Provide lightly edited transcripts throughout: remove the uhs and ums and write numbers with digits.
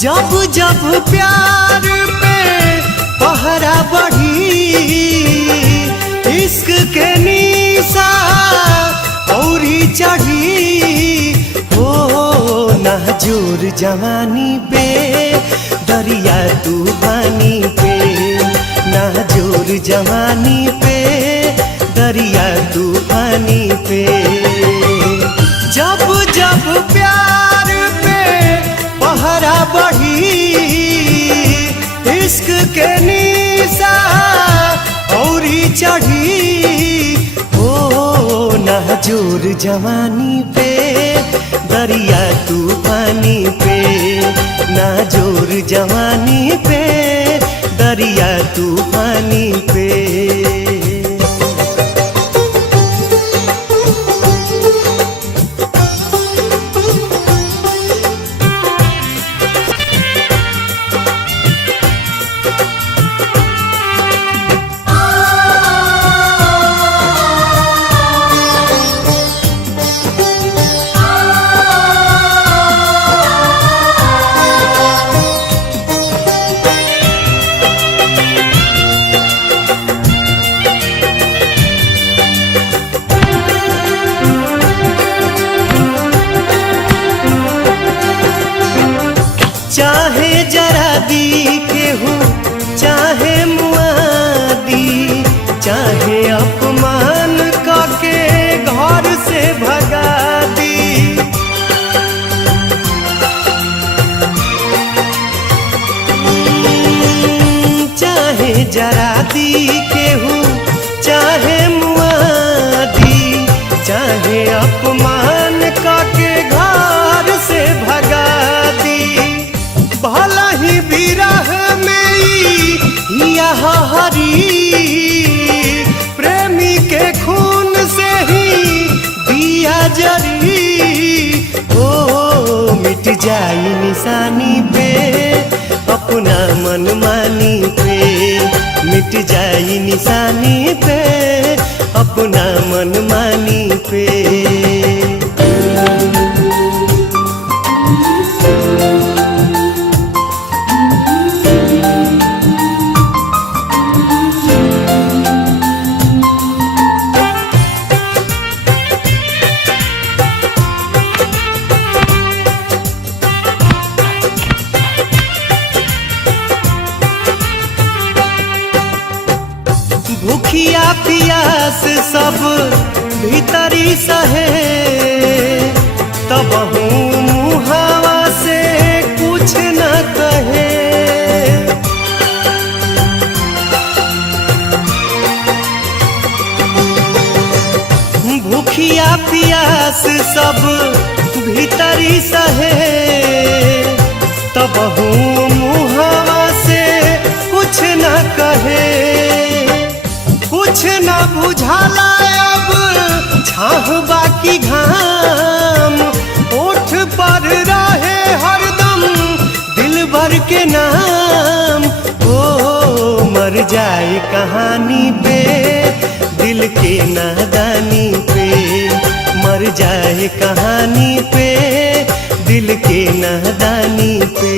जब जब प्यार पे पहरा बढ़ी, इश्क के निशा औरी चढ़ी, हो नाजुर जवानी पे दरिया तूफानी पे, नाजुर जवानी पे दरिया तूफानी पे। जब जब प्यार पे पहरा बढ़ी, इश्क के निशा औरी चढ़ी, हो नाजुर जवानी पे दरिया तूफानी पे, नाजुर जवानी पे दरिया तूफानी पे। चाहे जरा दी केहू चाहे मुआदी, चाहे अपमान करके घर से भगा दी, चाहे जरा दी केहू चाहे मुआदी, चाहे अपमान करके घर से भगा दी। भला ही विरह में यह हरी, प्रेमी के खून से ही दिया जरी, हो मिट जाई निशानी पे अपना मनमानी पे, मिट जाई निशानी पे अपना मनमानी पे। भूखिया पियास सब भीतरी सहे, तब मुहावा से कुछ न कहे। भूखिया पियास सब भीतरी सहे, तब मुहावा से कुछ न कहे। कुछ न बुझाला अब छाह बाकी घाम, ओठ पर रहे हरदम दिल भर के नाम, ओ मर जाए कहानी पे दिल के नादानी पे, मर जाए कहानी पे दिल के नादानी पे।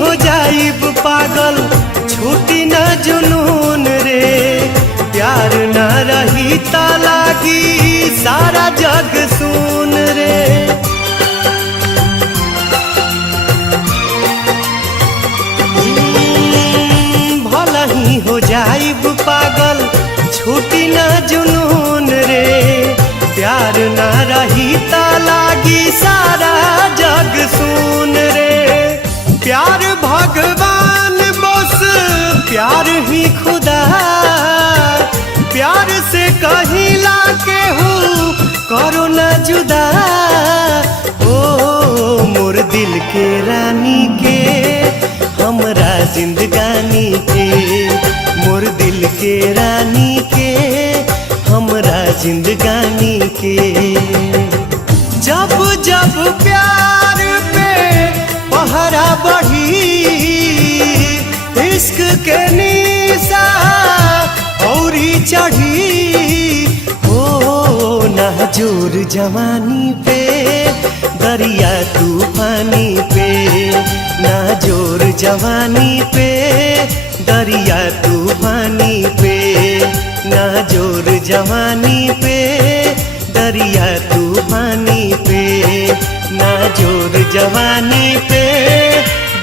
हो जाइब पागल छूटी न जुनून रे, प्यार न रही ता लागी सारा जग सुन रे। भला ही हो जाइब पागल छूटी न जुनून रे, प्यार न रही ता लागी सारा जग सुन रे। प्यार भगवान बस प्यार ही खुदा, प्यार से कहिला केहू करो ना जुदा। ओ मोर दिल के रानी के हमरा जिंदगानी के, मोर दिल के रानी के हमरा जिंदगानी के। जब जब प्यार पे पहरा बढ़ी, इश्क के निशा औरी चढ़ी, ओ नाजोर जवानी पे दरिया तूफानी पे, नाजोर जवानी पे दरिया तूफानी पे, नाजोर जवानी पे दरिया तूफानी पे, नाजोर जवानी पे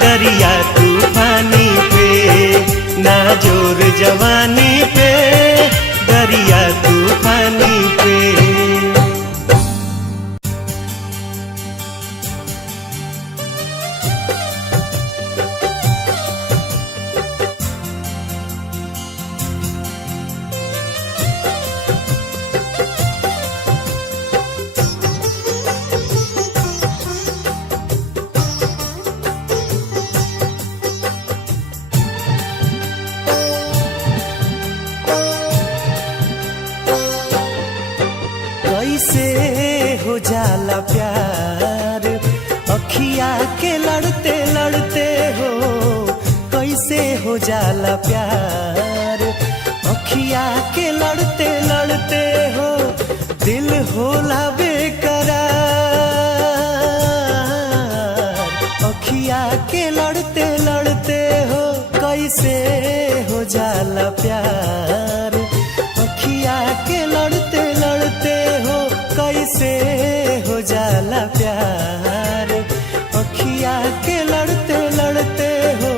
दरिया तूफानी पे, नाजोर जवानी पे दरिया तूफानी पे। कैसे हो जाला प्यार अखिया के लड़ते लड़ते हो, कैसे हो जाला प्यार अखिया के लड़ते लड़ते हो, दिल होला बेकरार अखिया के लड़ते लड़ते हो, कैसे हो जाला प्यार अखिया के लड़ते लड़ते हो, कैसे हो जाला प्यार अखिया के लड़ते लड़ते हो।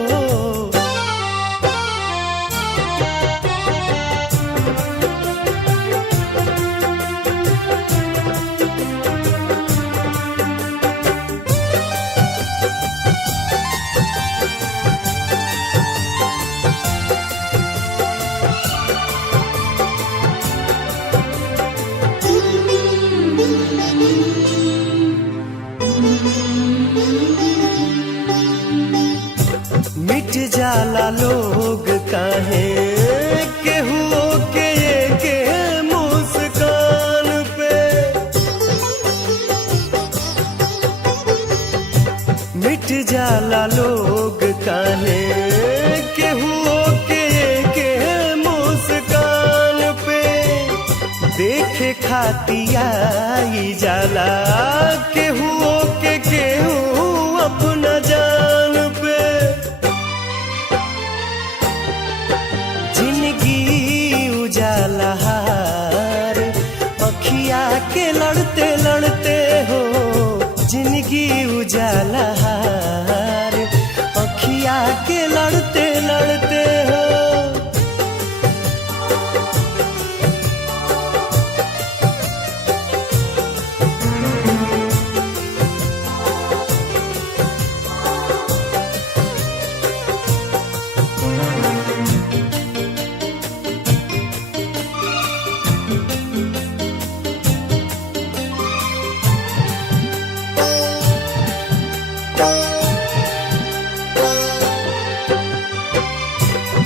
मिट जाला लोग काहे केहू के मुस्कान पे, मिट जाला लोग काहे केहू के मुस्कान पे, देखे खातिया जाला केहू अपना जान पे। जिंदगी उजाला हार अखिया के लड़ते लड़ते हो, जिंदगी उजाला हार अखिया के लड़ते लड़ते हो।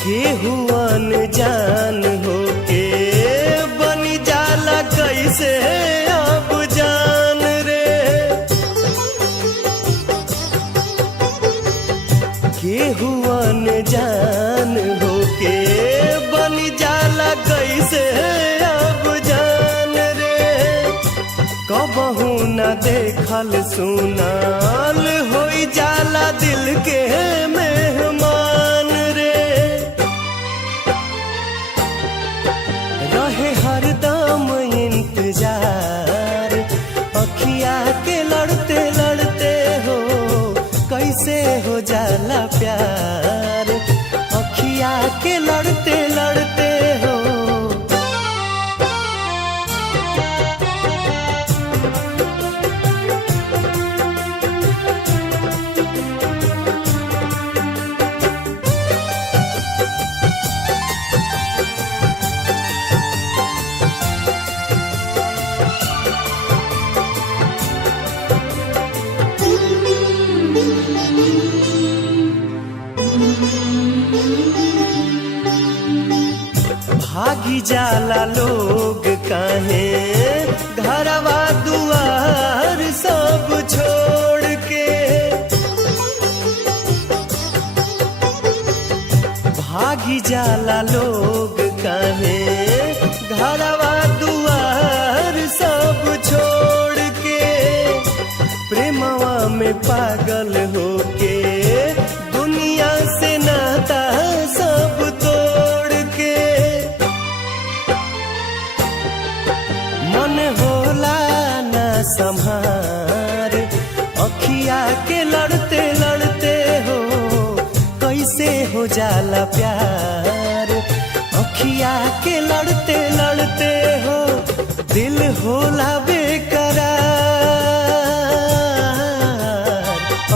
केहू अनजान होके बनी जाला कैसे अब जान रे, केहू अनजान होके बनी जाला कैसे अब जान रे। कबहू न देखल सुनाल होई जाला दिल के मेहमान रे, रहे हरदम इंतजार अखिया के लड़ते लड़ते हो, कैसे हो जाला प्यार अखिया के लड़ते लड़ते हो। भागी जाला लोग काहे घरवा दुआर सब छोड़ के, भागी जाला लोग काहे घरवा दुआर सब छोड़ के, प्रेमवा में पागल होके दुनिया से नाता सब तोड़ के, मन होला ना संभार अखिया के लड़ते लड़ते हो कैसे हो जाला प्यार, अखिया के लड़ते लड़ते हो दिल होला बेकरार,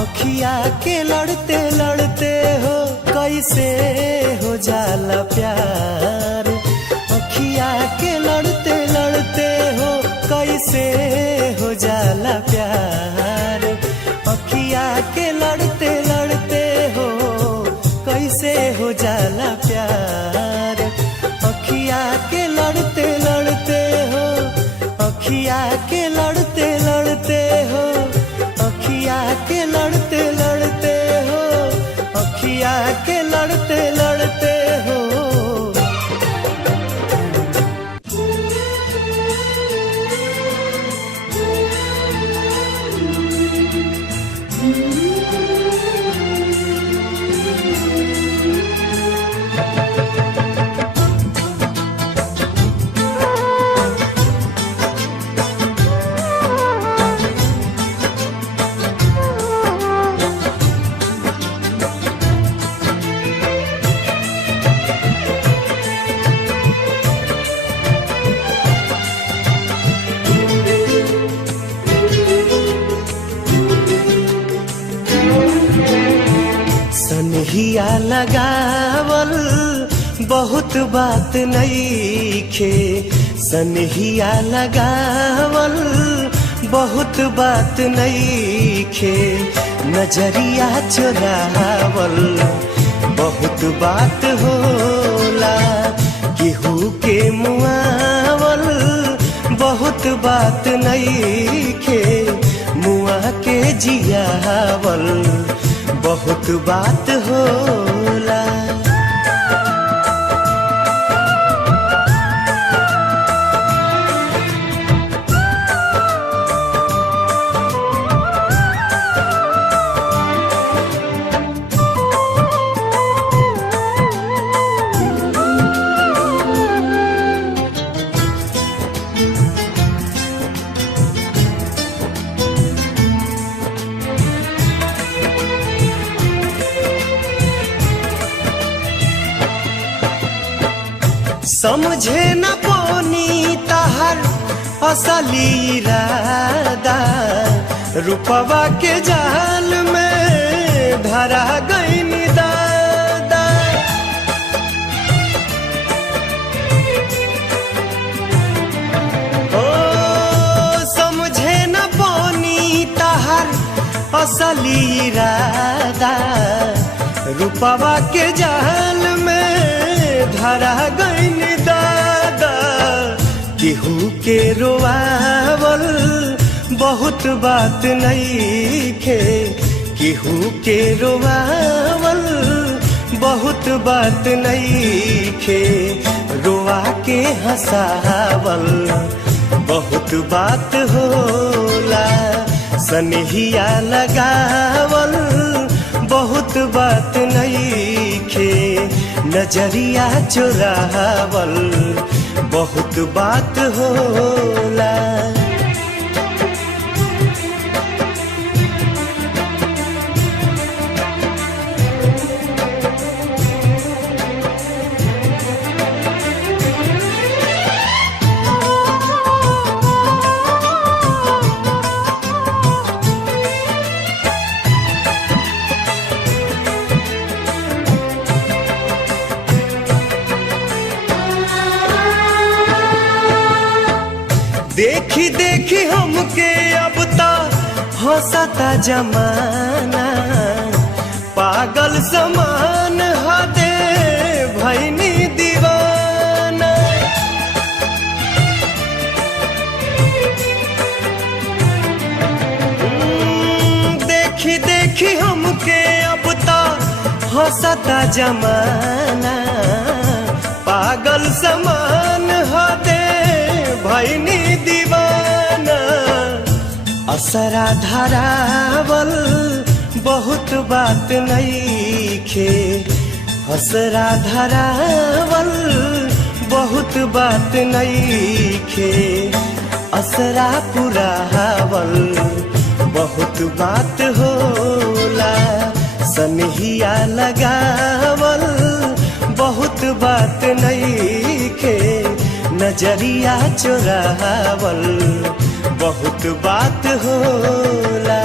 अखिया के लड़ते लड़ते हो कैसे हो जाला प्यार, अखिया के लड़ते लड़ते हो कैसे हो जाला प्यार, अखिया के लड़ते लड़ते हो कैसे हो जाला प्यार, अखिया के लड़ते लड़ते हो, अखिया के लड़ते लड़ते हो, अखिया के लड़ते लड़ते हो, अखिया के लड़ते लड़ते हो। सनहिया लगावल बहुत बात नईखे, सनहिया लगावल बहुत बात नईखे, नजरिया चुरावल बहुत बात होला, केहू के मुआवल बहुत बात नईखे, मुआ के जियावल बहुत बात होला। समझे न पोनी तहर असली इरादा, रुपवा के जाल में धरा गईन दादा, ओ समझे न पोनी तहर असली इरादा, रुपवा के जाल में धरा गईन दादा, केहू के रोआवल बहुत बात नईखे, केहू के रोआवल बहुत बात नईखे, रोआ के हंसावल बहुत बात होला, सनहिया लगावल बहुत बात नईखे, नजरिया चुरावल बहुत बात होला। देखी देखी हमके अब ता हंसता जमाना, पागल समा हंसता जमाना पागल समान हदे भैनी दीवाना असरा धरावल बहुत बात नईखे असरा धरावल बहुत बात नईखे असरा पुरावल बहुत बात होला सनहिया लगावल बहुत बात नईखे नजरिया चुरावल बहुत बात होला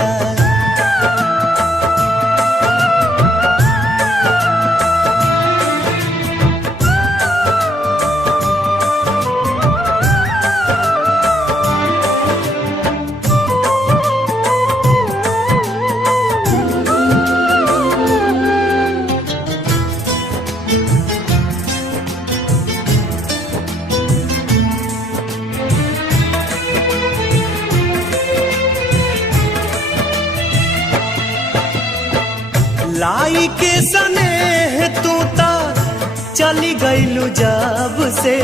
लाई के सनेह तू ता चली गईलू जब से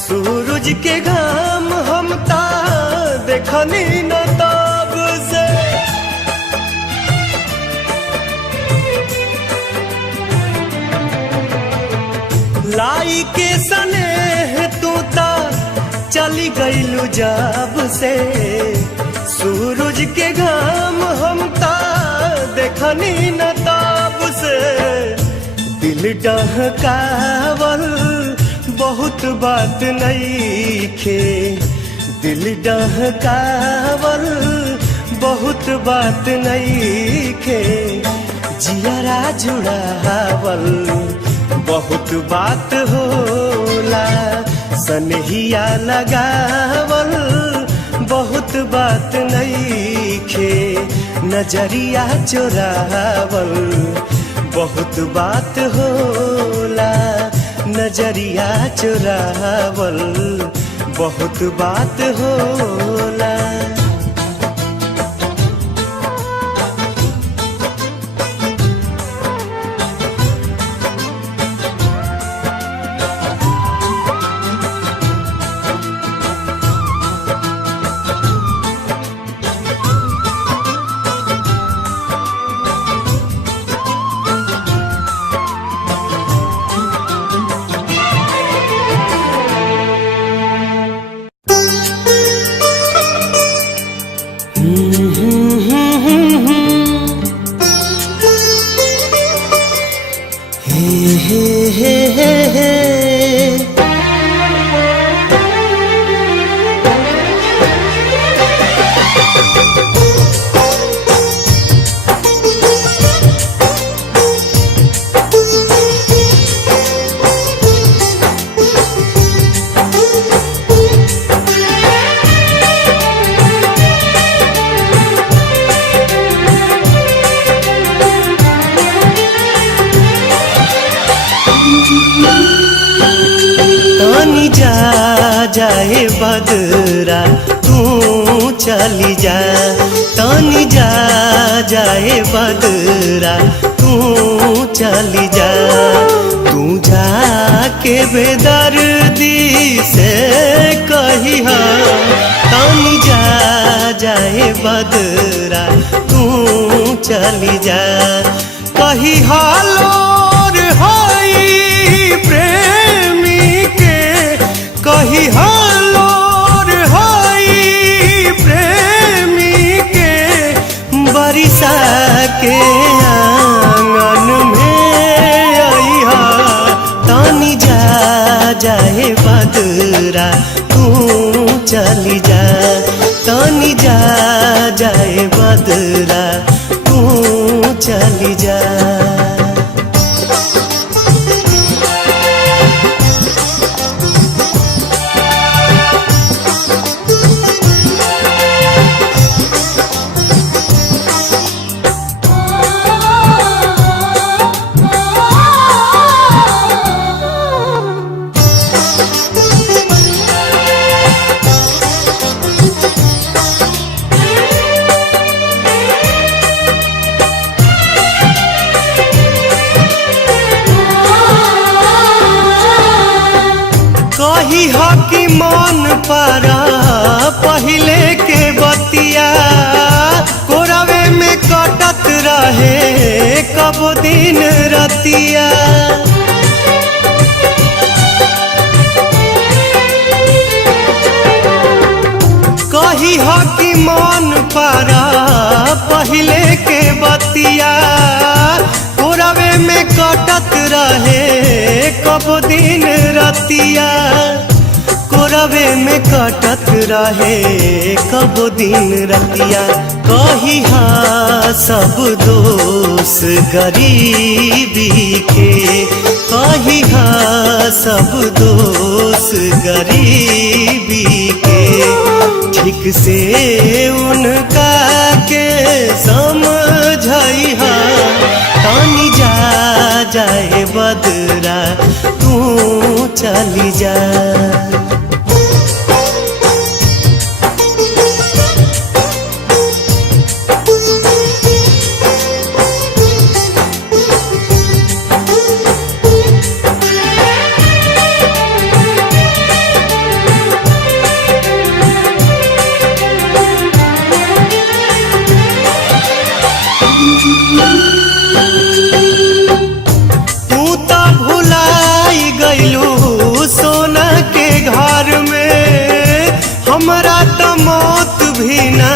सूरज के घाम हम ता देखनी न तब से लाई के सनेह तू ता चली गईलू जब से सूरज के घाम हम ता देखनी न ताब से दिल डहकावल बहुत बात नईखे दिल डहकावल बहुत बात नईखे जियरा जुड़ावल बहुत बात होला सनहिया लगावल बहुत बात नईखे नजरिया चुरावल बहुत बात होला नजरिया चुरावल बहुत बात होला जाए बदरा तू चली जा तनी जा जाए बदरा तू चली जा तू जाके बेदर्दी से कही तनी जा जाए बदरा तू चली जा कही हालोर हाई प्रेमी के कही हालोर हाई प्रेमी के बरिसा के आंगन में अइहा तनी जा जाए बदरा तू चली जा तनी जा जाए बदरा तू चली जा कही हो कि मन पारा पहिले के बतिया कोरवे में कटत रहे कब दिन रतिया। कही हो कि मन पारा पहिले के बतिया कोरवे में कटत रहे कब दिन रतिया। कोरवे में कटत रहे कब दिन रतिया। कही हाँ सब दोष गरीबी के, कही हाँ सब दोष गरीबी के। ठीक से उनका के समझई हा तानी जा जाए बदरा तू चली जा। सोना के घर में हमरा तो मौत भी ना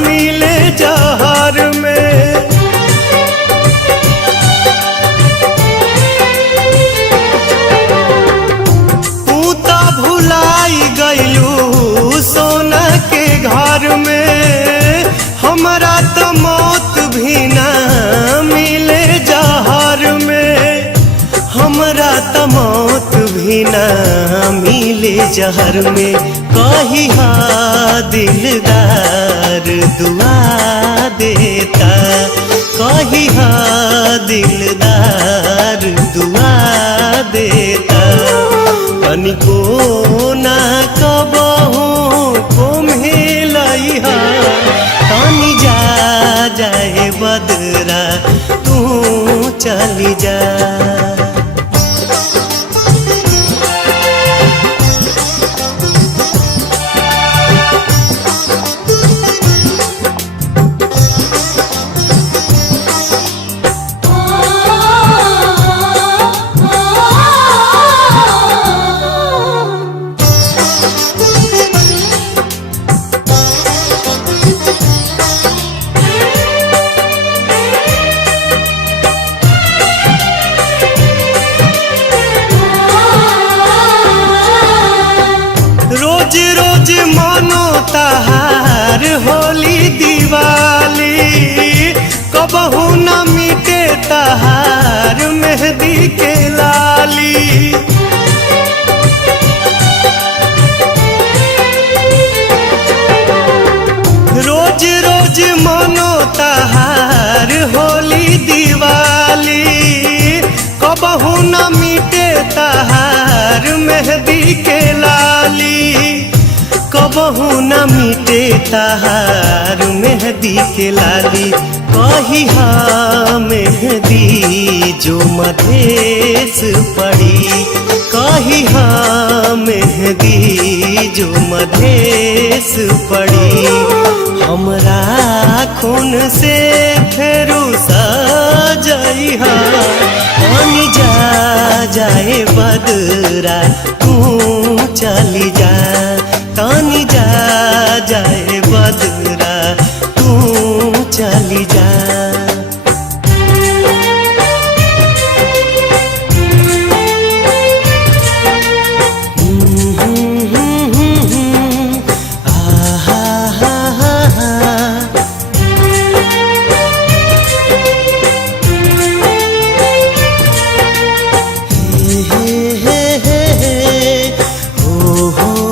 मिले जहर में। तू तो भुलाई गइलू सोना के घर में हमरा तो मौत भी ना मिले जहर में। हमरा तो मौत भी ना मिले जहर में। कही हाँ दिलदार दुआ देता, कही हाँ दिलदार दुआ देता। तनिको ना कबहू को मिलई हा तानी जा जाए बदरा तू चली जा। रोज रोज मानो तहार होली दिवाली कबहू न मिटे तहार मेहंदी के लाली। रोज रोज मानो तहार होली दिवाली कबहू न मिटे तहार मेहंदी के लाली। कबहू न मिटे तहार मेहंदी के लाली। कही हाँ मेहंदी जो मधेश पड़ी, कही हाँ मेहंदी जो मधेश पड़ी। हमरा खून से फेरू सजई हा तानी जा जाए बदरा तू चली जा। तानी जा जाए बदरा तू चली जा। हो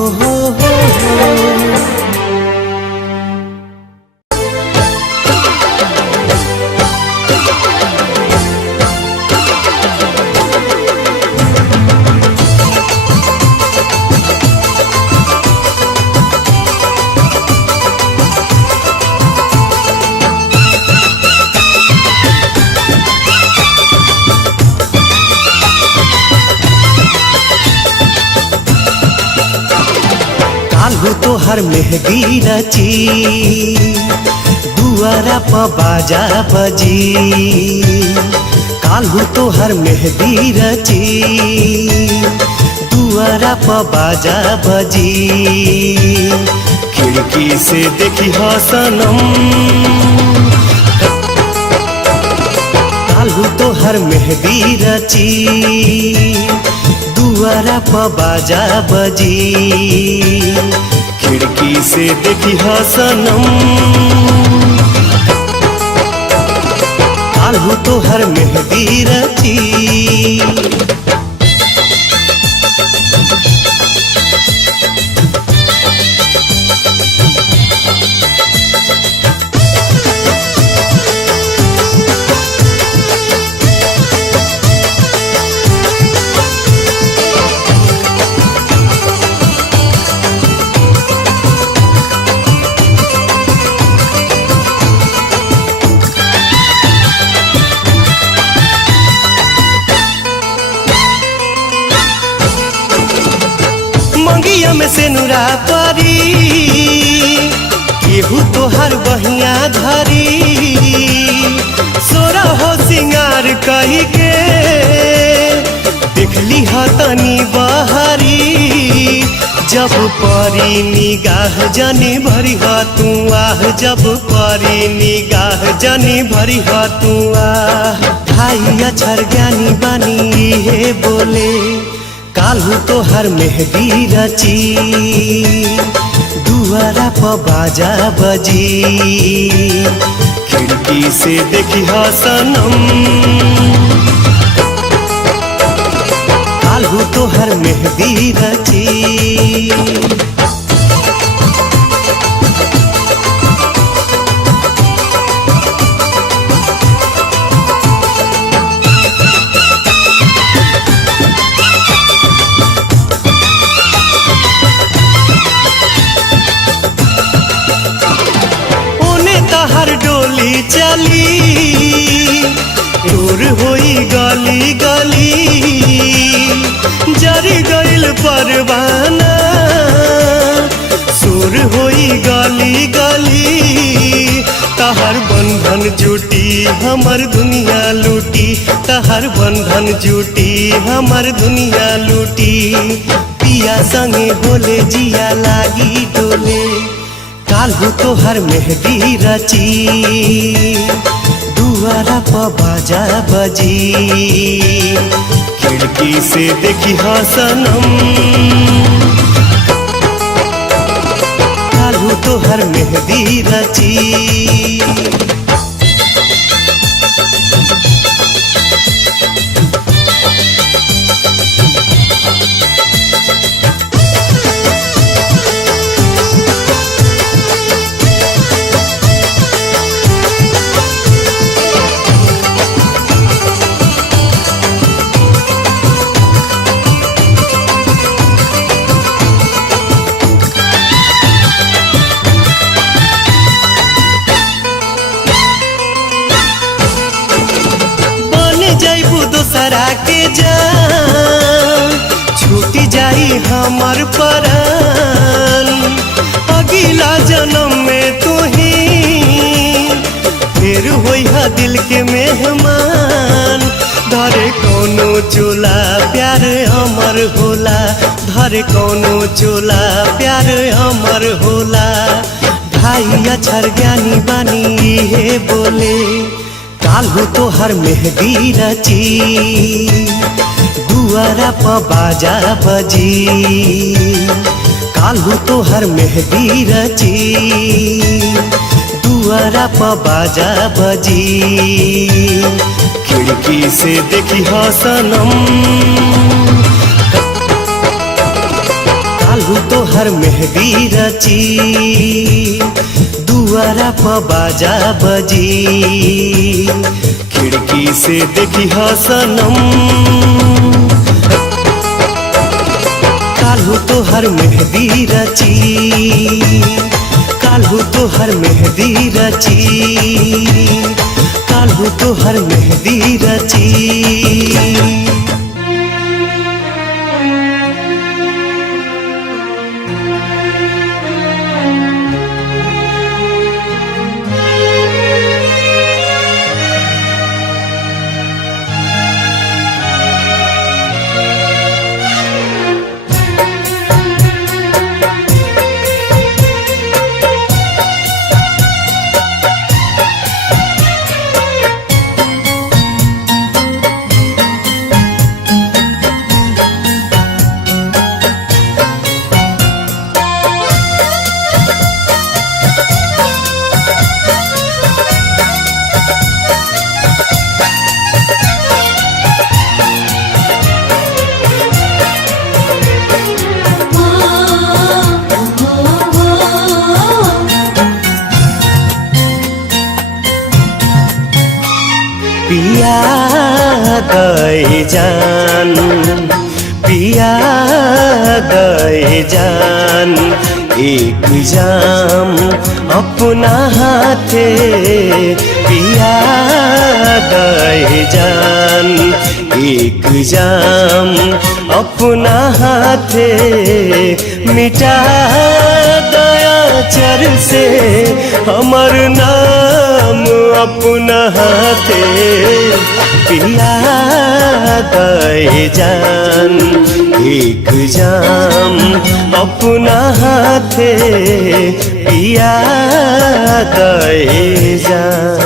तोहर मेहंदी रची दुआरा प बाजा बजी काल्हू तोहर मेहंदी रची दुआरा प बाजा बजी खिड़की से देखी ह सनम काल्हू तोहर मेहंदी रची दुआरा प बाजा बजी खिड़की से देखी ह सनम काल्हू तोहर मेहंदी रची मंगिया में से नुरा परी केहू तोहर बहिया धरी सोरा हो सिंगार कही के देखली ह तनी बहरी जब परी निगाह जनी भरी ह तू आह जब परी निगाह जनी भरी ह तू आह भाई अक्षर ज्ञानी बनी हे बोले काल्हू तोहर मेहंदी रची दुआरा प बाजा बजी खिड़की से देखी ह सनम काल्हू तोहर मेहंदी रची हर डोली चली दूर होई गली गली जरी गइल परवाना सुर होई गली गली तहर बंधन जुटी हमर दुनिया लूटी तहर बंधन जुटी हमर दुनिया लूटी पिया संगे बोले जिया लागी डोले काल्हू तोहर मेहंदी रची दुआरा प बाजा बजी खिड़की से देखी ह सनम काल्हू तोहर मेहंदी रची दोसरा के जान छूटी जाई हमर परान अगला जन्म में तू ही फिर होई हा दिल के मेहमान धरे कोनो चोला प्यार हमर होला धरे कोनो चोला प्यार हमर होला भाई अक्षर ज्ञानी बानी हे बोले काल्हू तोहर मेहंदी रची दुआरा प बाजा बजी काल्हू तोहर मेहंदी रची दुआरा प बाजा बजी खिड़की से देखी ह सनम काल्हू तोहर मेहंदी रची दुआरा प बाजा बजी खिड़की से देखी ह सनम काल्हू तोहर मेहंदी रची काल्हू तोहर मेहंदी रची काल्हू तोहर मेहंदी रची। दे जान, पिया दे जान, एक जाम अपना हाथे पिया दे जान, एक जाम अपना हाथे मिटा दया चर से हमर नाम अपना हाथे पिया दे जान, एक जाम अपना हाथे पिया दे जान।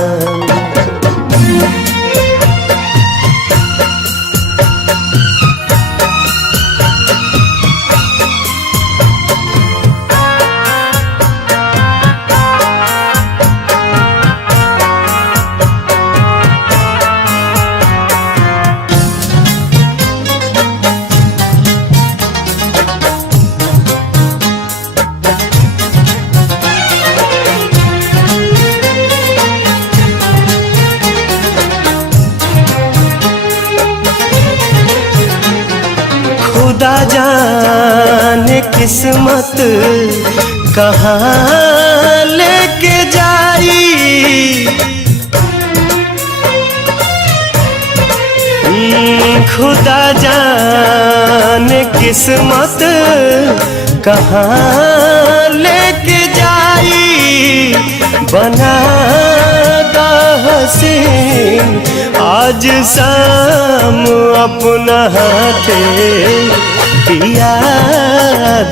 खुदा जाने किस्मत कहाँ लेके जाई, खुदा जाने किस्मत कहाँ लेके जाई, बना दा हसीन आज शाम अपना हाथे पिया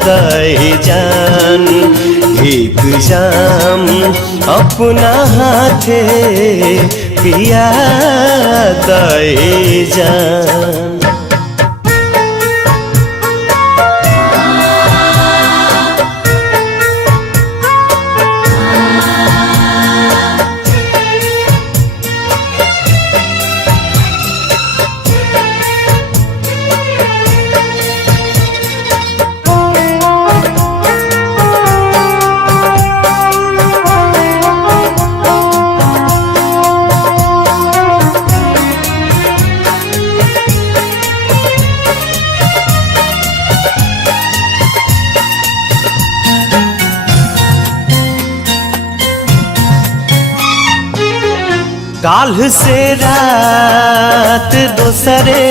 दे जान, एक जाम अपना हाथे पिया दे जान। काल से रात दोसरे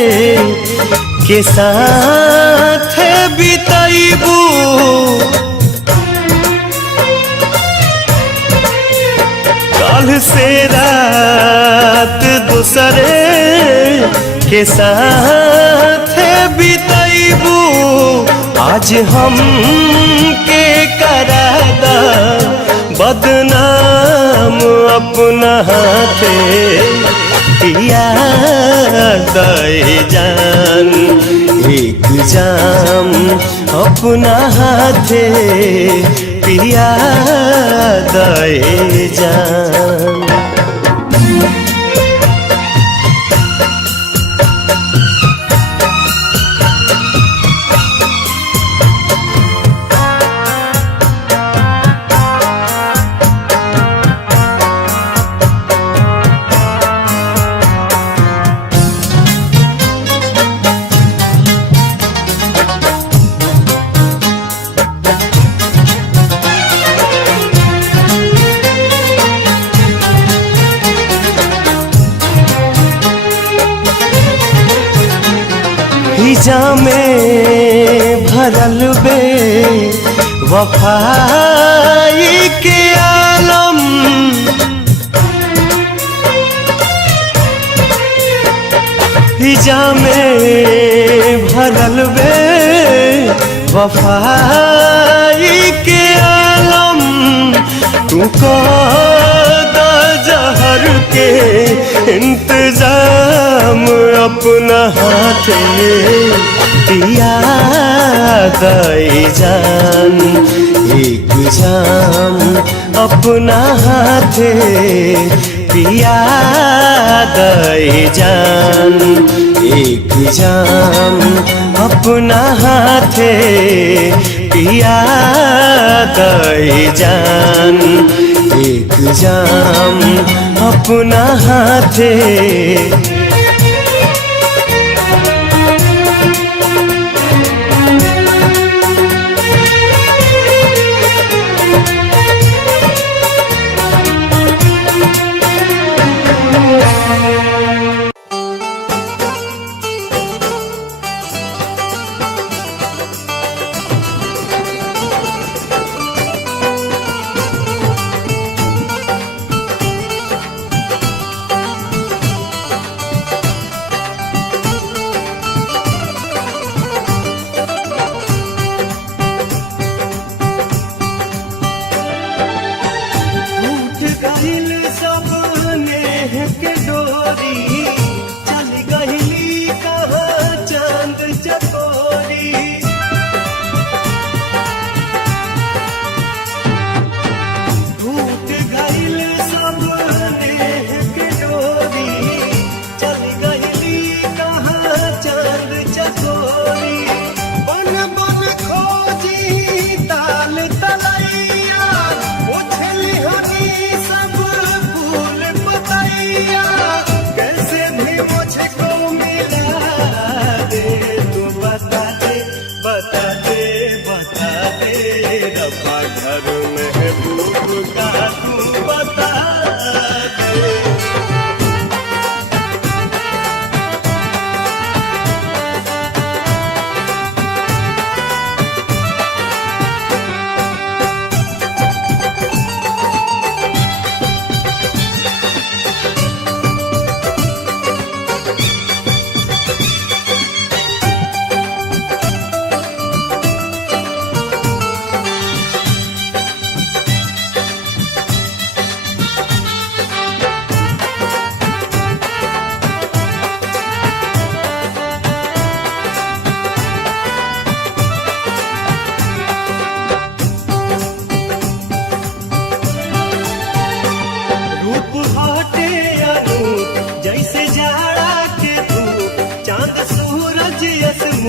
के साथ बिताइबू, काल से रात दोसरे के साथ बिताइबू, आज हम के करादा बदनाम अपना हाथे पिया दे जान, एक जाम अपना हाथे पिया दे जान। हिजा में भरल बे वफाई के आलम, हिजा में भरल बे वफाई के आलम, तू को जहर के इंतजाम अपना हाथे पिया दे जान, एक जाम अपना हाथे पिया दे जान, एक जाम अपना हाथे पिया दे जान, एक जाम अपना हाथे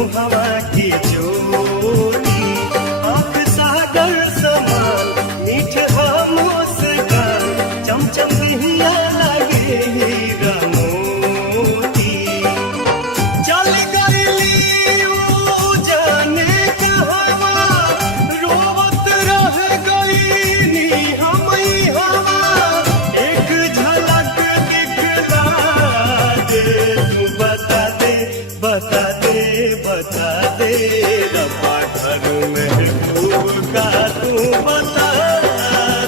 मुहवा की चोरी आँख सागर समान मीठ मुस्कान चमचम हिया लगे हीरा मोती चल गईली ऊ जाने कहवा रोवत रह गईनी हमई हवा एक झलक दिखला दे तू बता दे बता दे बता दे रब्बा घर महबूब का तू बता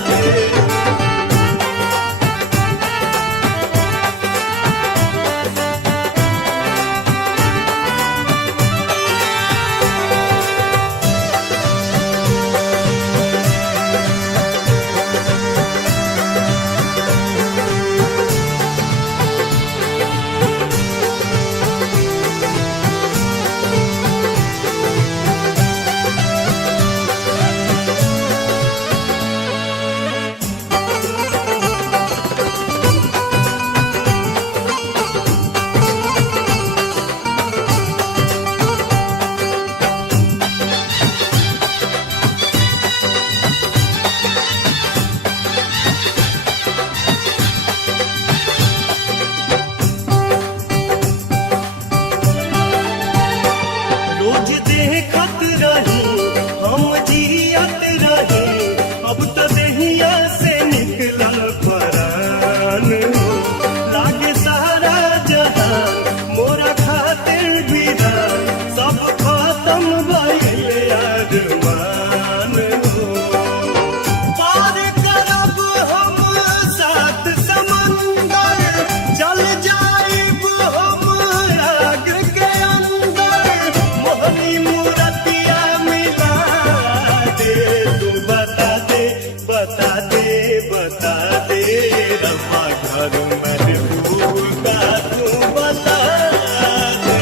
दे रोज देखत रही हम जियत रही अब तो देहिया से निकलल परान हो लागे सारा जहान मोरा खातिर वीरान सब खत्म भइल अरमान हो पार करब हम सात समंदर चल जाइब हम आग के अंदर मोहनी मूरतिया मिला दे तू बता दे बता दे बता दे रब्बा घर महबूब का तू बता दे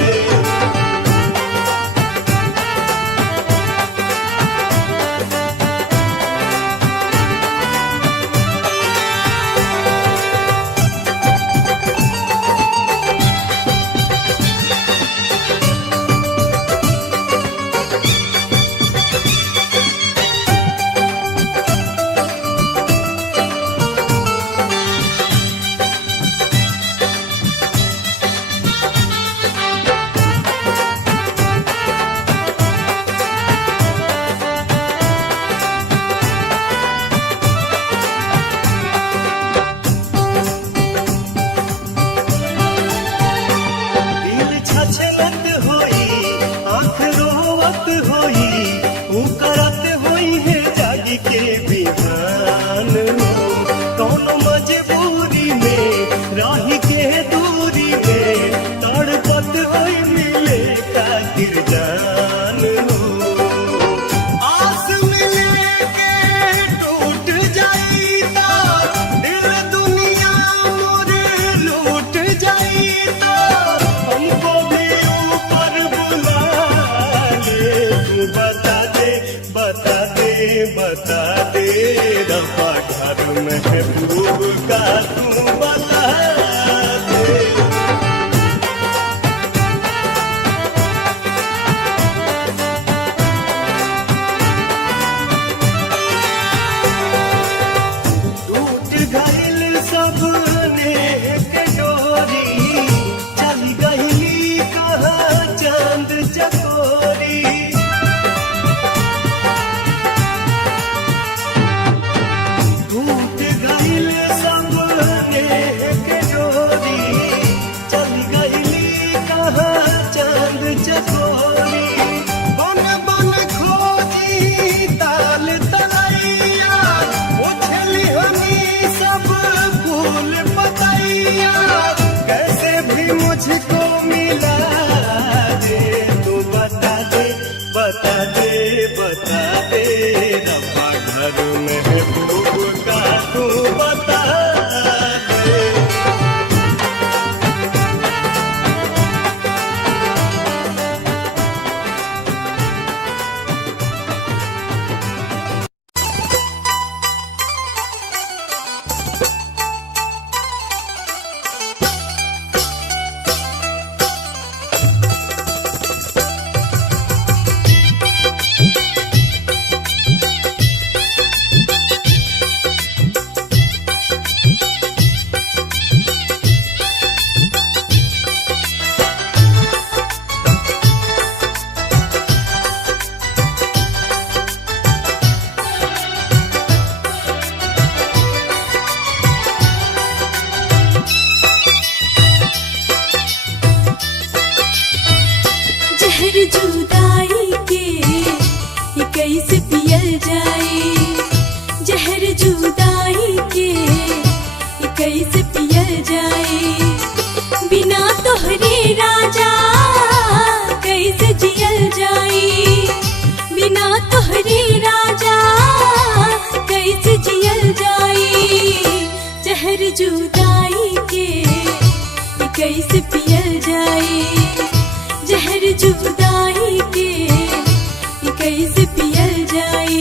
दिल छछलत होई आँख रोवत होई ऊ करत होई है जागी के बिहान हो कौनो मजबूरी में राही के दूरी में तड़पत होई मिले खातिर जान हो आस मिले के टूट जाई ता दिल दुनिया मोरे लूट जाई ता हमको भी ऊपर बुला ले तू बता दे बता दे बता दे रब्बा घर महबूब का तू बता दे टूट गइल सबने एक डोरी चल गइली कहाँ चांद चकोरी टूट गइल सबने एक डोरी चल गइली कहाँ चांद चकोरी बन बन खोजी ताल तलैया उछली हमी सब फूल पतैया कैसे भी मुझको मिला दे तू बता दे बता दे बता दे रब्बा घर महबूब का तू बता दे जुदाई के ये कैसे पियल जाए, जहर जुदाई के ये कैसे पियल जाए। बिना तोहरे राजा कैसे जियल जाए, बिना तोहरे राजा कैसे जियल जाए। जहर जुदाई के ये कैसे पियल जाए, जहर जुदाई के ये कैसे पियल जाए।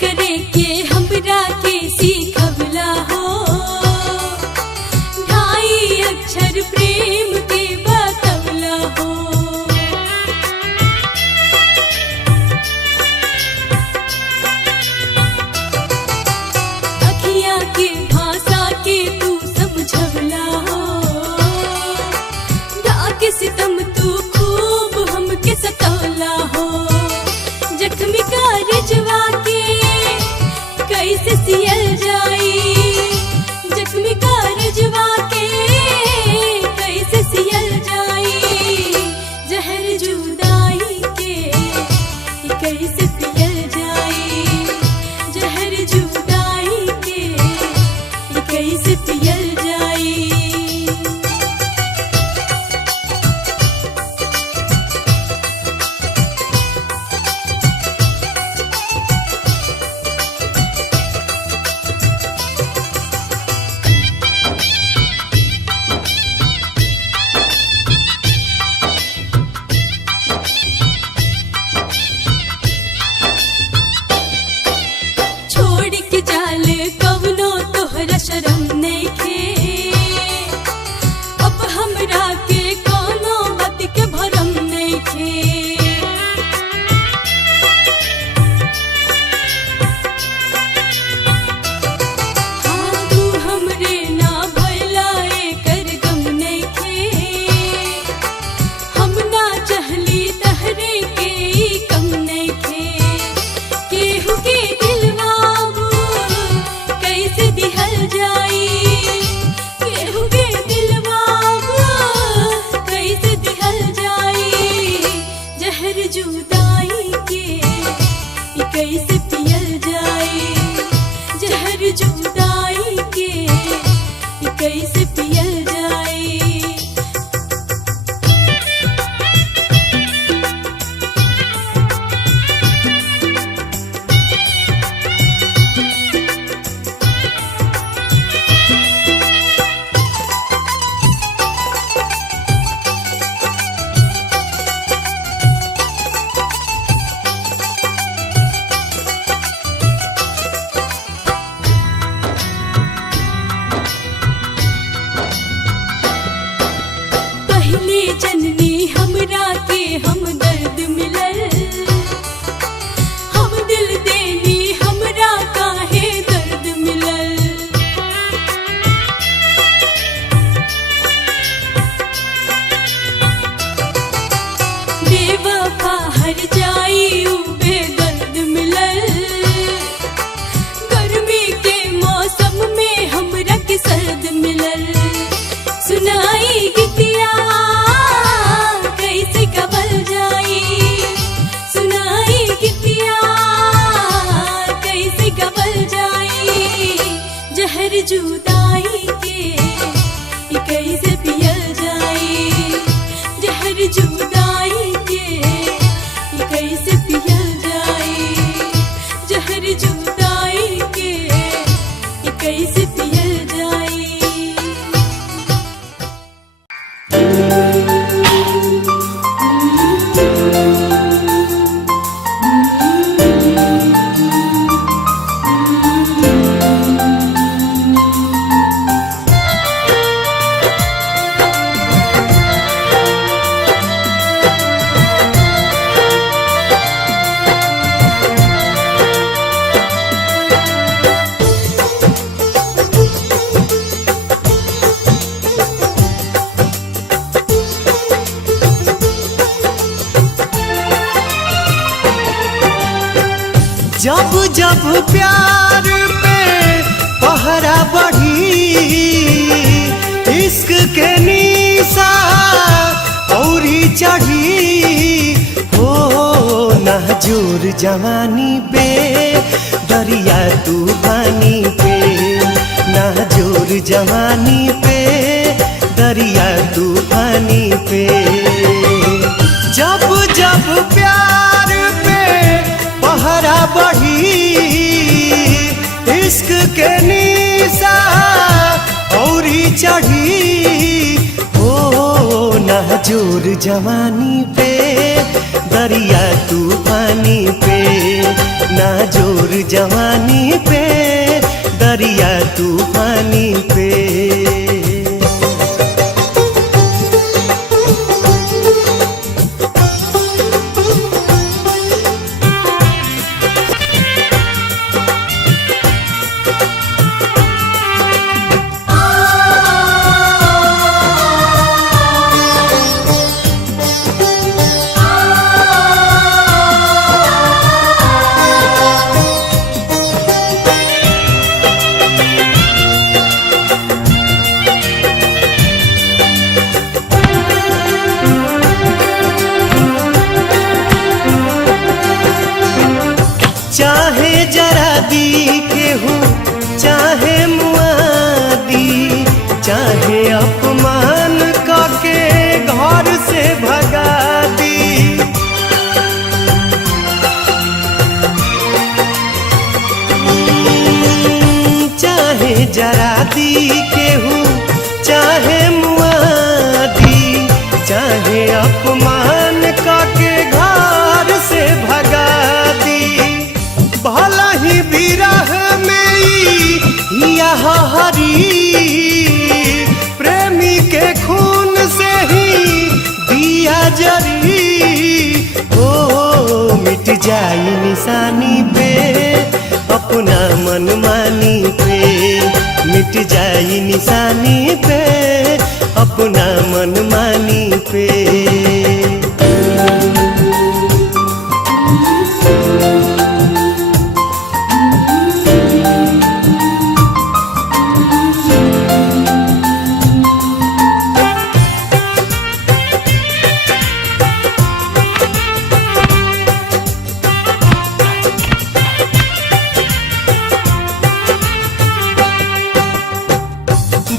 करे के हमरा के सीखवला हो, ढाई अक्षर प्रेम के बतवला हो। अखियाँ के भाषा के तू समझवला हो, ढाके सितम तू खूब हमके सतवला हो। जख्मी का रिजवा के कैसे सियल जाए, जख्मी का रिजवा के कैसे सियल जाए। जहर जुदाई के ये कैसे पियल जाए, जहर जुदाई के ये कैसे पियल जाए। कवनो तोहरा शरम नइखे, अब हमरा के कोनो बात के भरम नइखे। हाँ तू हमरे ना भइला एकर गम नइखे, हम ना चाहली तहरे के कम नइखे। केहू के दिलवा कैसे दिहल जाए, केहू के दिलवा कैसे दिहल जाए। जहर जुदाई के ये कैसे पियल जाए, जहर जुदाई के ये कैसे पियल जाए। जननी हमरा के हम दर्द मिलल, हम दिल देनी हमरा काहे दर्द मिलल। बेवफा हर जाई उ बेदर्द मिलल, गर्मी के मौसम में हमरा के सर्द मिलल। सुनाई गीतिया जब प्यार पे पहरा बढ़ी, इश्क के निशा औरी चढ़ी, हो नाजुर जवानी पे दरिया तूफानी पे, नाजुर जवानी पे दरिया तूफानी पे। जब जब प्यार पे पहरा बढ़ी, इश्क के निशा औरी चढ़ी, हो नाजुर जवानी पे दरिया तूफानी पे, नाजुर जवानी पे दरिया तूफानी पे। चाहे जरा दी केहू चाहे मुआदी, चाहे अपमान करके घर से भगा दी, चाहे जरा दी केहू चाहे मुआदी, चाहे अपमान करके घर से भगा दी। भला ही विरह में यह हरी, प्रेमी के खून से ही दिया जरी, ओ मिट जाई निशानी पे अपना मनमानी पे, मिट जाई निशानी पे अपना मनमानी पे।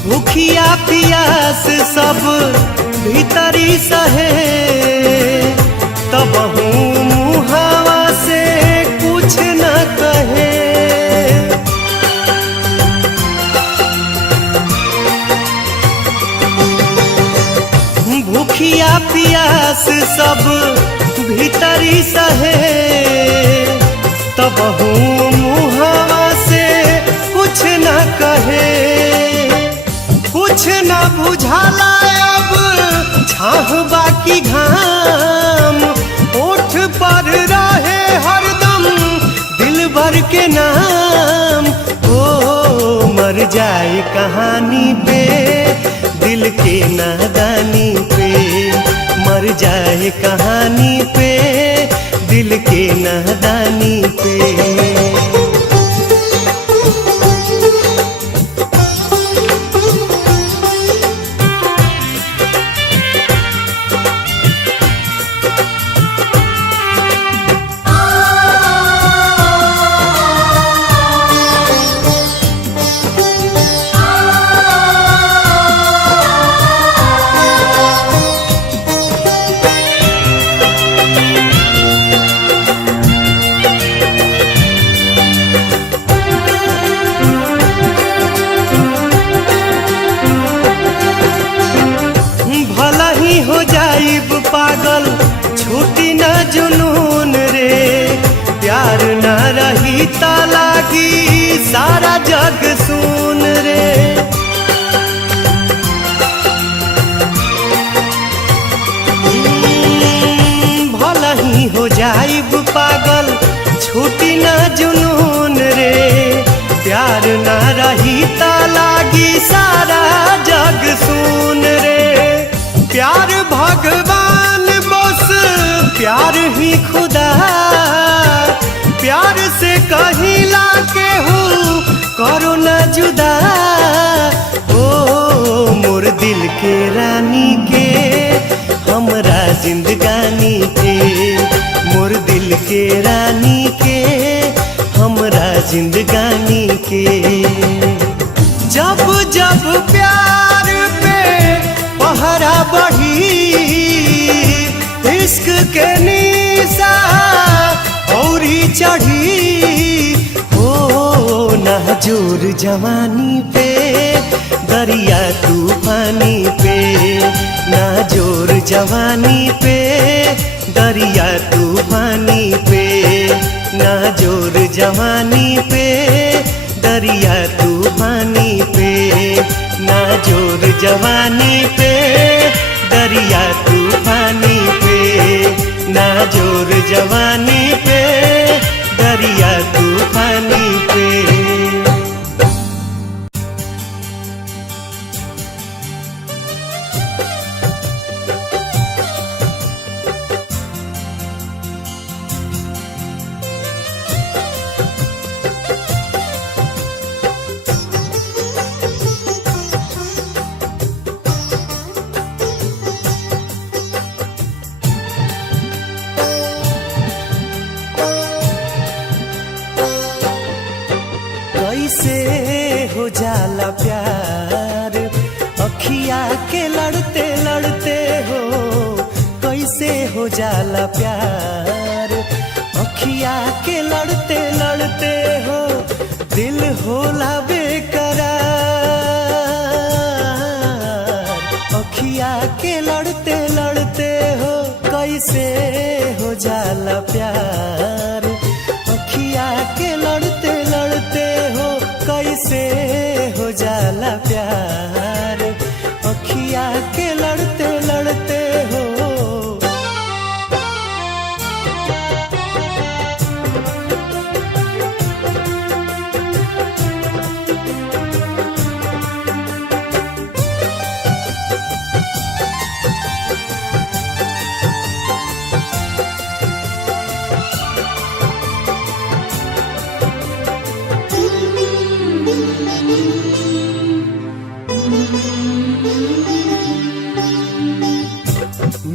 भूखिया पियास सब भीतरी सहे, तब मुहावा से कुछ न कहे। भूखिया पियास सब भीतरी सहे, तब मुहावा से कुछ न कहे। कुछ न बुझाला अब छाह बाकी घाम, ओठ पर रहे हरदम दिल भर के नाम, ओ मर जाए कहानी पे दिल के नादानी पे, मर जाए कहानी पे दिल के नादानी पे। हो जाइब पागल छूटी न जुनून रे, प्यार न रही ता लागी सारा जग सुन रे। भला ही हो जाइब पागल छूटी न जुनून रे, प्यार न रही ता लागी सारा जग सुन रे। प्यार भगवान बस प्यार ही खुदा, प्यार से कहीं के रानी के हमरा जिंदगानी के, मोर दिल के रानी के हमरा जिंदगानी के। जब जब प्यार पे पहरा बढ़ी, इश्क के निशा औरी चढ़ी, ओ नाजुर जवानी पे दरिया तूफानी पे, नाजुर जवानी पे दरिया तूफानी पे, नाजुर जवानी पे दरिया तूफानी पे, नाजुर जवानी पे दरिया तूफानी पे, नाजुर जवानी पे दरिया तूफानी पे। कैसे हो जाला प्यार अखिया के लड़ते लड़ते हो, कैसे हो जाला प्यार अखिया के लड़ते लड़ते हो, दिल होला बेकरार अखिया के लड़ते लड़ते हो, कैसे हो जाला प्यार अखिया के लड़ते लड़ते हो, कैसे हो जाला प्यार अखिया के लड़ते लड़ते हो।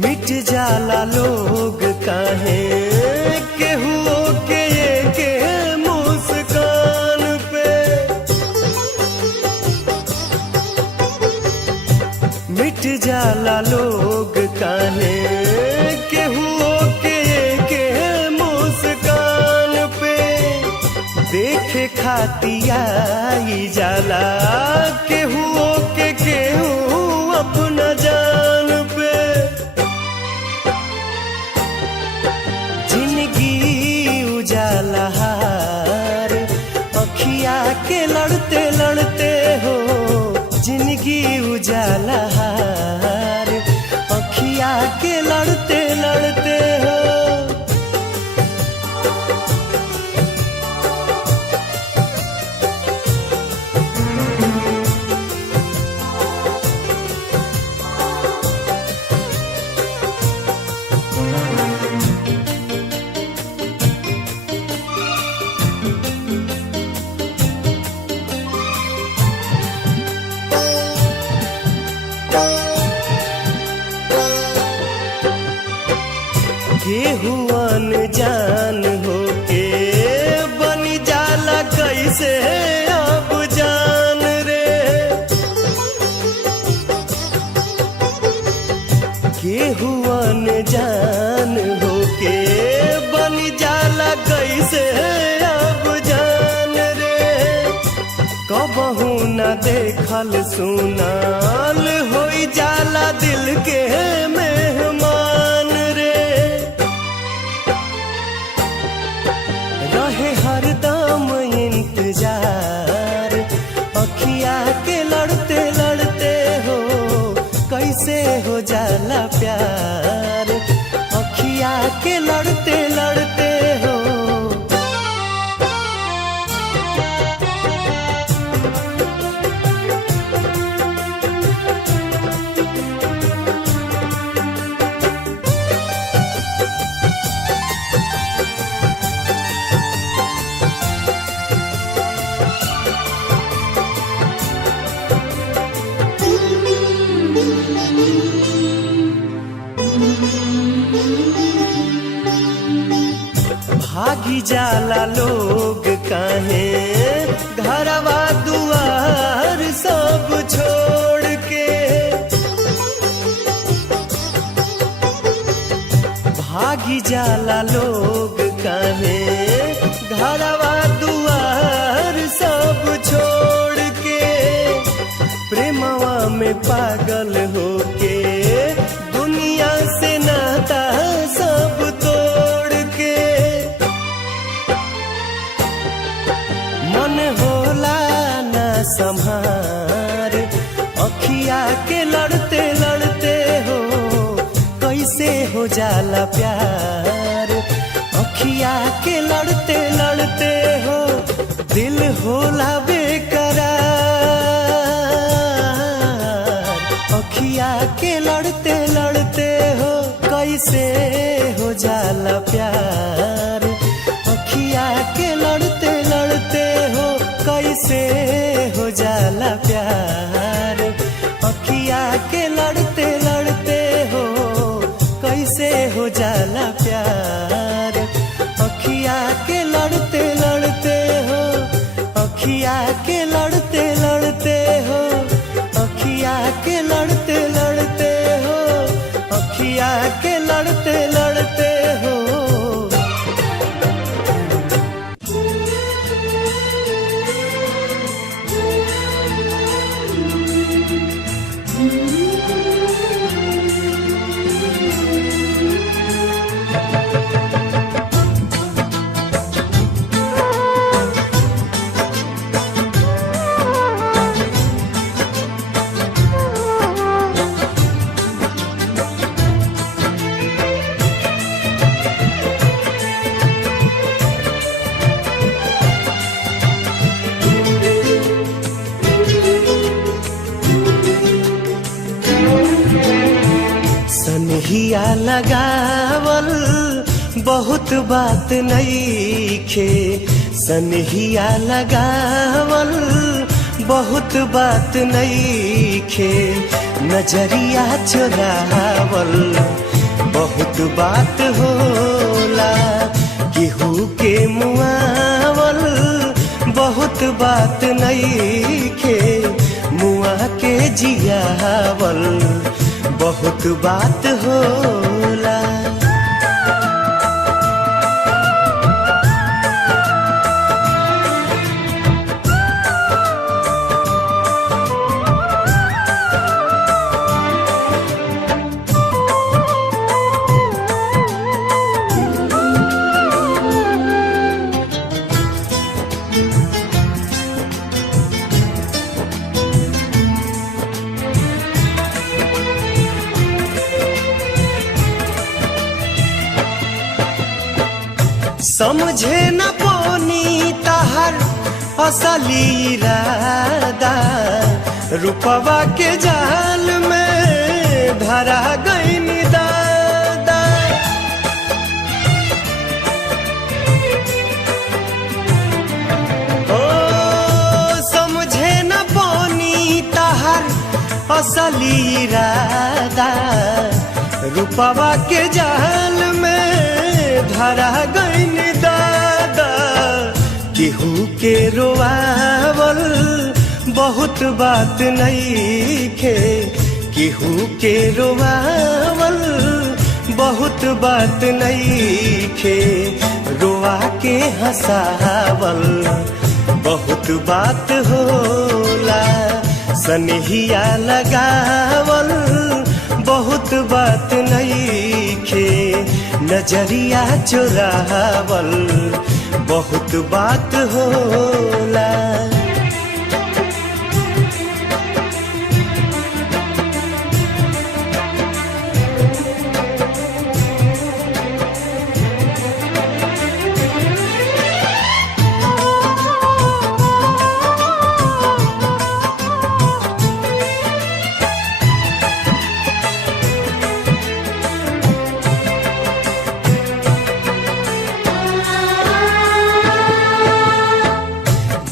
मिट जाला लोग काहे केहू के के मुस्कान पे, मिट जाला लोग काहे केहू के मुस्कान पे, देखे खातिया जाला केहू के केहू अपना जान पे, उजाला हार अखिया के लड़ते लड़ते हो, जिंदगी उजाला हार अखिया के लड़ते लड़ते हो। केहू अनजान होके बनी जाला कैसे अब जान रे, केहू अनजान होके बनी जाला कैसे अब जान रे, कबहू न देखल सुनाल होई जाला दिल के मेहमान रे, रहे हरदम इंतजार अखिया के लड़ते लड़ते हो, कैसे हो जाला प्यार अखिया के लड़ते लड़ते हो। भागी जाला लोग काहे घरवा दुआर सब छोड़ के। भागी जाला लोग काहे घरवा दुआर सब छोड़ के। प्रेमवा में पागल होके दुनिया से नाता सब तोड़ के। मन होला ना संभार अखिया के लड़ते लड़ते हो कैसे हो जाला प्यार। अखिया के लड़ते लड़ते हो दिल होला बेकरार। अखिया के लड़ते लड़ते हो कैसे हो जाला प्यार। अखिया के लड़ते लड़ते हो कैसे हो जाला प्यार। अखिया के लड़ते लड़ते हो कैसे हो जाला प्यार। अखिया के लड़ते लड़ते हो अखिया के लड़ते लड़ते हो अखिया के लड़ते लड़ते हो अखिया के लड़ते लड़ते हो। सनहिया लगावल बहुत बात नईखे। सनहिया लगावल बहुत बात नईखे। नजरिया चुरावल बहुत बात होला। केहू के मुआवल बहुत बात नईखे। मुआ के जियावल बहुत बात होला। समझे न पोनी तहर असली इरादा। रूपवा के जाल में धरा गईन दादा। ओ समझे न पोनी तहर असली इरादा। रूपवा के जाल में धरा गईन दादा। केहू के रोआवल बहुत बात नईखे। केहू के रोआवल बहुत बात नईखे। रोआ के हंसावल बहुत बात होला। सनहिया लगावल बहुत बात नईखे। नजरिया चुरावल बहुत बात होला।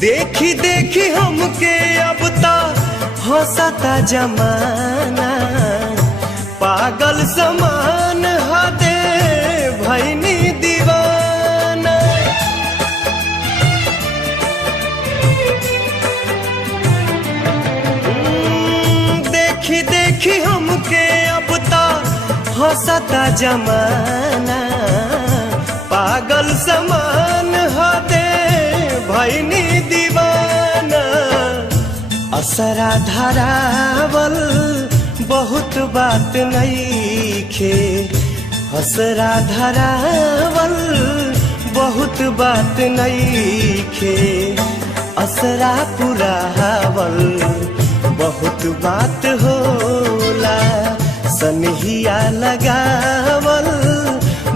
देखी देखी हमके अब ता हंसता जमाना। पागल समान हदे भैनी दीवाना। देखी देखी हमके अब ता हंसता जमाना। पागल समान हदे भैनी दीवाना। असरा धरावल बहुत बात नईखे। असरा धरावल बहुत बात नईखे। असरा पुरावल बहुत बात होला। सनहिया लगावल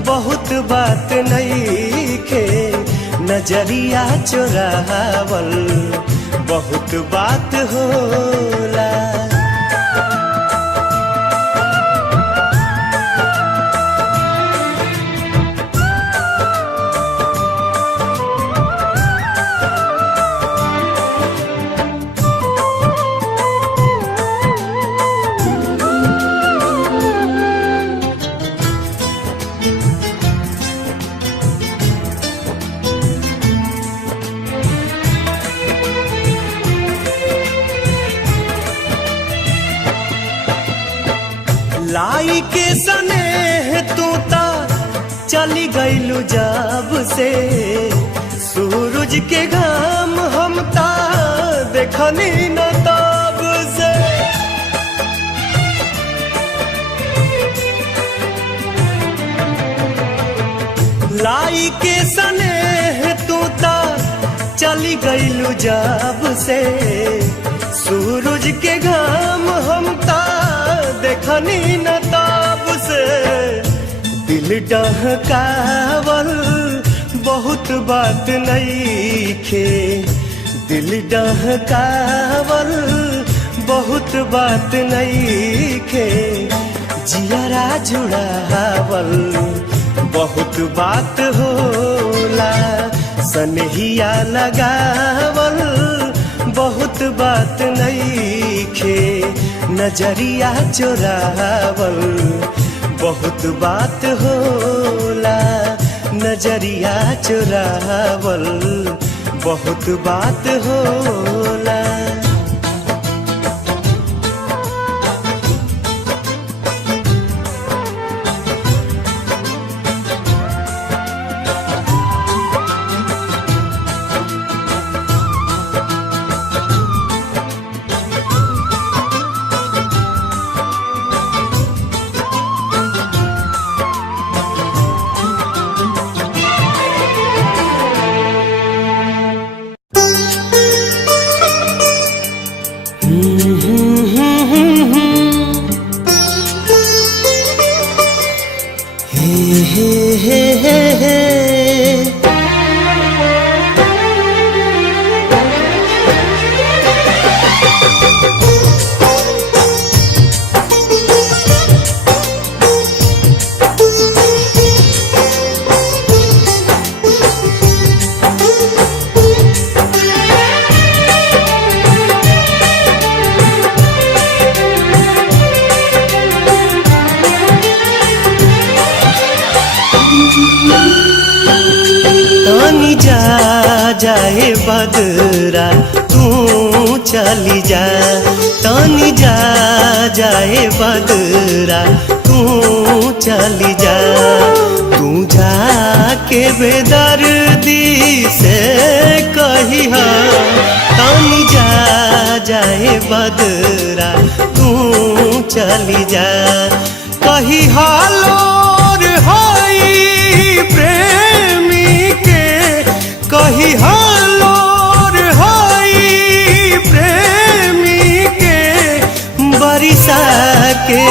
बहुत बात नईखे। नजरिया चुरावल बहुत बात होला। लाई के सनेह तू ता चली गईलू जब से। सूरज के घाम हम ता देखनी न तब से। लाई के सनेह तू ता चली गईलू जब से। सूरज के घाम हम ता देखनी न ताब से। दिल डहकावल बहुत बात नईखे। दिल डहकावल बहुत बात नईखे। जियरा जुड़ावल बहुत बात होला। सनहिया लगावल बहुत बात नईखे। नजरिया चुरावल बहुत बात होला। नजरिया चुरावल बहुत बात होला। जाए बदरा तू चली जा। तानी जा जाए बदरा तू चली जा। तू जाके बेदर्दी से कहिया। तानी जा जाए बदरा तू चली जा। कही हालोर हाई प्रेमी के। कही हालोर हाई प्रेमी के। बरिसा के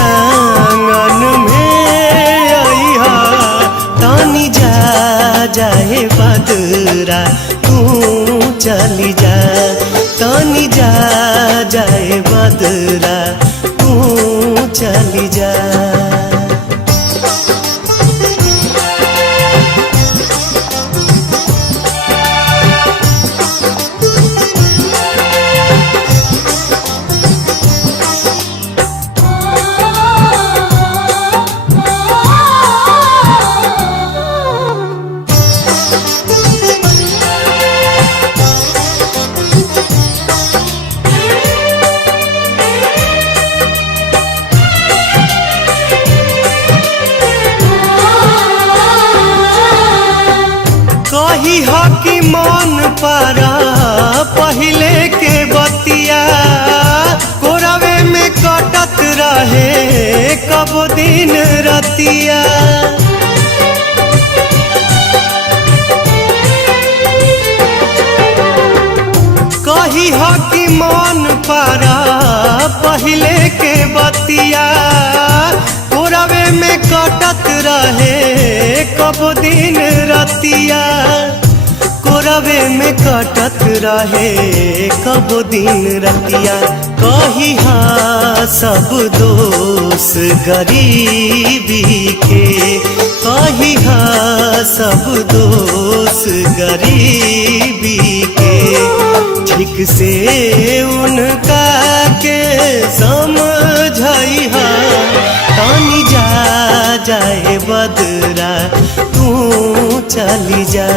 आंगन में आईहा। तानी जा जाए बदरा तू चली जा। तानी जा जाए बदरा तू चली जा। कि मन पारा पहिले के बतिया कोरावे में कटत रहे कब दिन रतिया। कही हो कि मन पारा पहिले के बतिया कोरावे में कटत रहे कब दिन रतिया। कोरावे में कटत रहे कब दिन रतिया। कही सब दोष गरीबी के कही सब दोष गरीबी के। ठीक से उनका के समझइहा तानी जा जाए बदरा तू चली जा।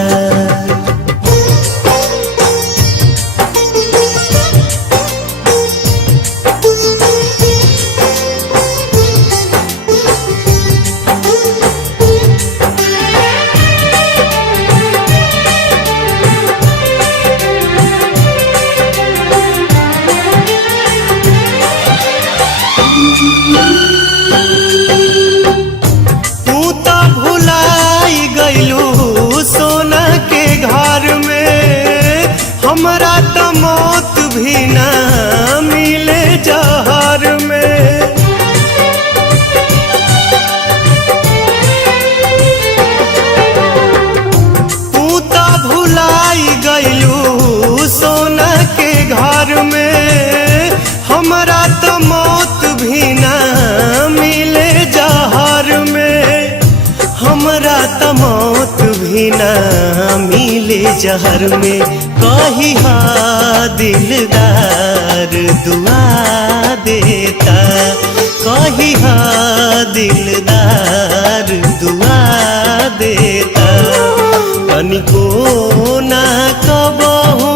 तू तो भुलाई गइलू सोना के घर में हमरा तो मौत भी ना मिले जहर में। तू तो भुलाई गइलू सोना के घर में हमरा तो मौत भी ना मिले जहर में। हमरा तो मौत भी ना मिले जहर में। कही दिलदार दुआ देता कही दिलदार दुआ देता। तनिको ना कबहू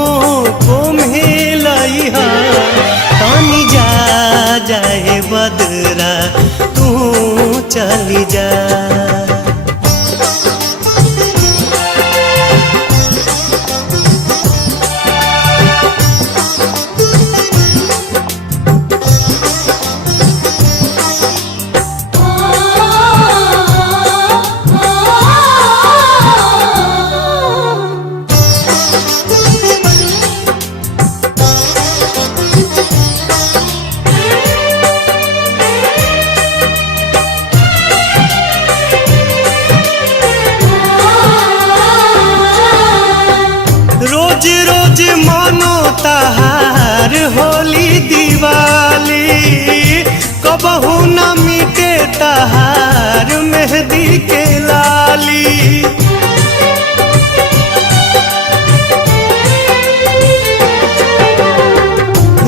को मिलइहा तानी जा जाए बदरा तू चली जा। रोज रोज मानो तहार होली दिवाली कबहू न मिटे तहार मेहंदी के लाली।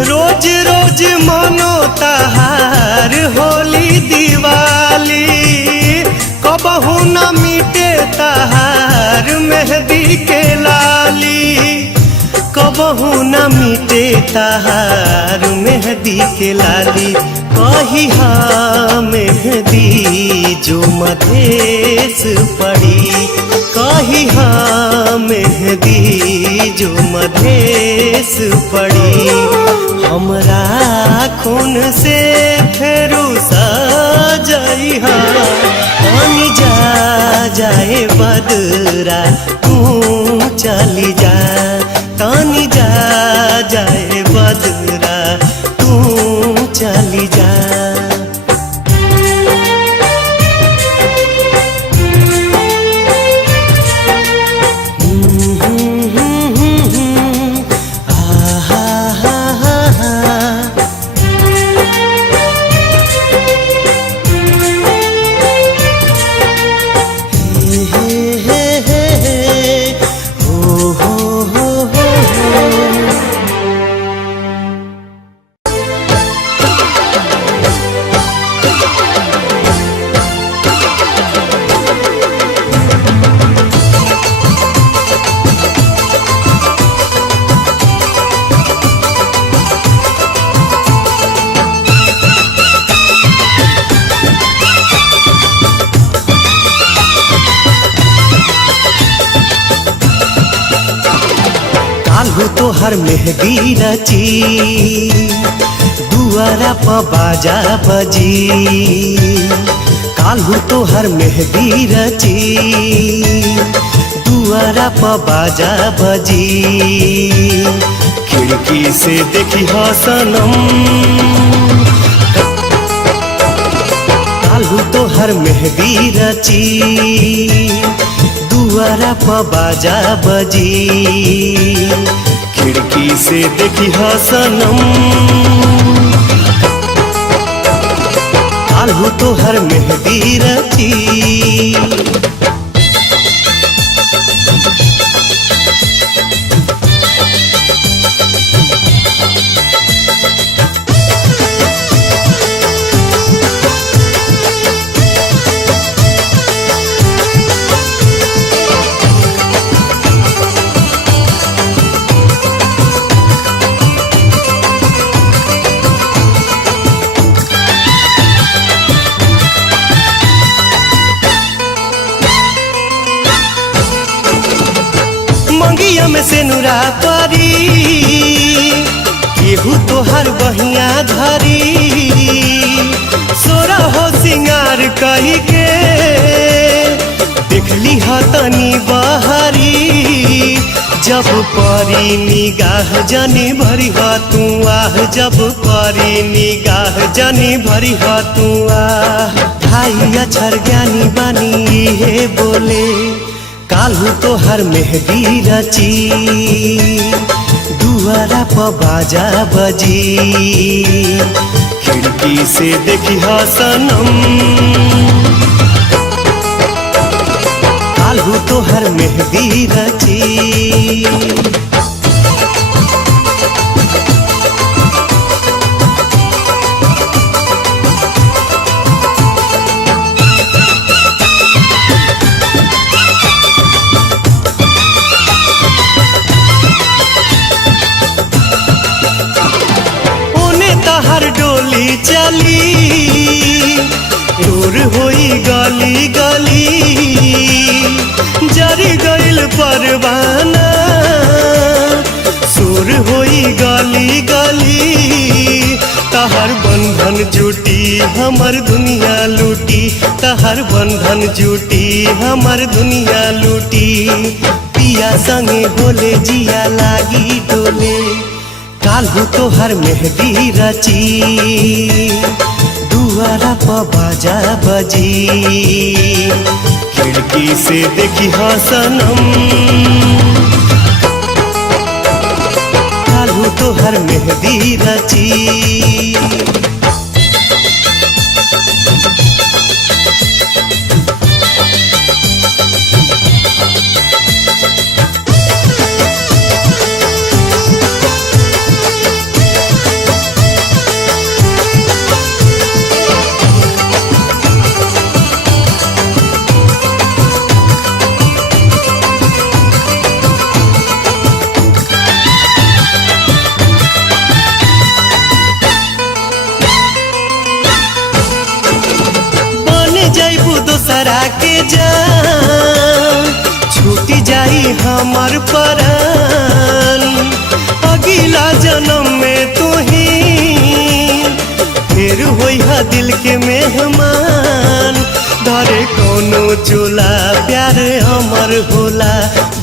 रोज रोज मानो तहार होली दिवाली कबहू न मिटे तहार मेहंदी के लाली। कबहू न मिटे तहार मेहंदी के लाली। कही मेहंदी जो मधेश पड़ी कही मेहंदी जो मधेश पड़ी। हमरा खून से फेरू सजइहा तानी जा जाए बदरा तू चली जा। तानी जा जाए बदरा तू चली जा। तोहर मेहंदी रची दुआरा प बाजा बजी काल्हू तोहर मेहंदी रची दुआरा प बाजा बजी खिड़की से देखी सनम काल्हू तोहर मेहंदी रची दुआरा प बाजा बजी खिड़की से देखी सनम काल्हू तोहर मेहंदी रची। मंगिया में से नुरा परी केहू तोहर बहिया धरी सोरा हो सिंगार कही के देखली तनी बहरी जब परी निगाह जनी भरी तू आह जब परी निगाह जनी भरी तू आह भाई अक्षर ज्ञानी बनी हे बोले काल्हू तोहर मेहंदी रची दुआरा प बाजा बजी खिड़की से देखी सनम काल्हू तोहर मेहंदी रची। हर डोली चली दूर होई गली गली जरी गइल परवाना सुर होई गली गली तहर बंधन जुटी हमर दुनिया लूटी तहर बंधन जुटी हमर दुनिया लूटी पिया संगे बोले जिया लागी डोले काल्हू तोहर मेहंदी रची दुआरा प बाजा बजी खिड़की से देखी सनम काल्हू तोहर मेहंदी रची। दोसरा के जान छूटी जाई हमर परान अगला जन्म में तू ही फिर होई दिल के मेहमान धरे कोनो चोला प्यार हमर होला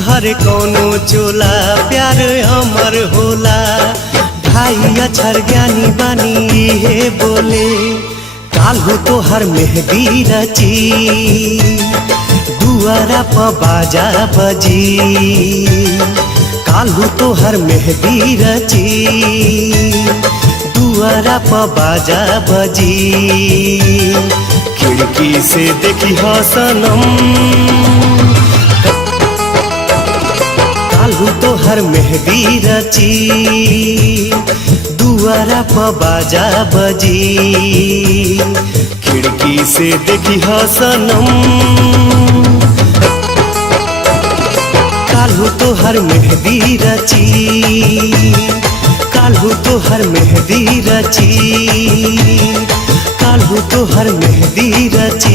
धरे कोनो चोला प्यार हमर होला भाई अक्षर ज्ञानी बानी हे बोले काल्हू तोहर मेहंदी रची दुआरा प बाजा बजी काल्हू तोहर मेहंदी रची दुआरा प बाजा बजी खिड़की से देखी सनम काल्हू तोहर मेहंदी रची दुआरा प बाजा बजी खिड़की से देखी सनम काल्हू तोहर मेहंदी रची काल्हू तोहर मेहंदी रची काल्हू तोहर मेहंदी रची।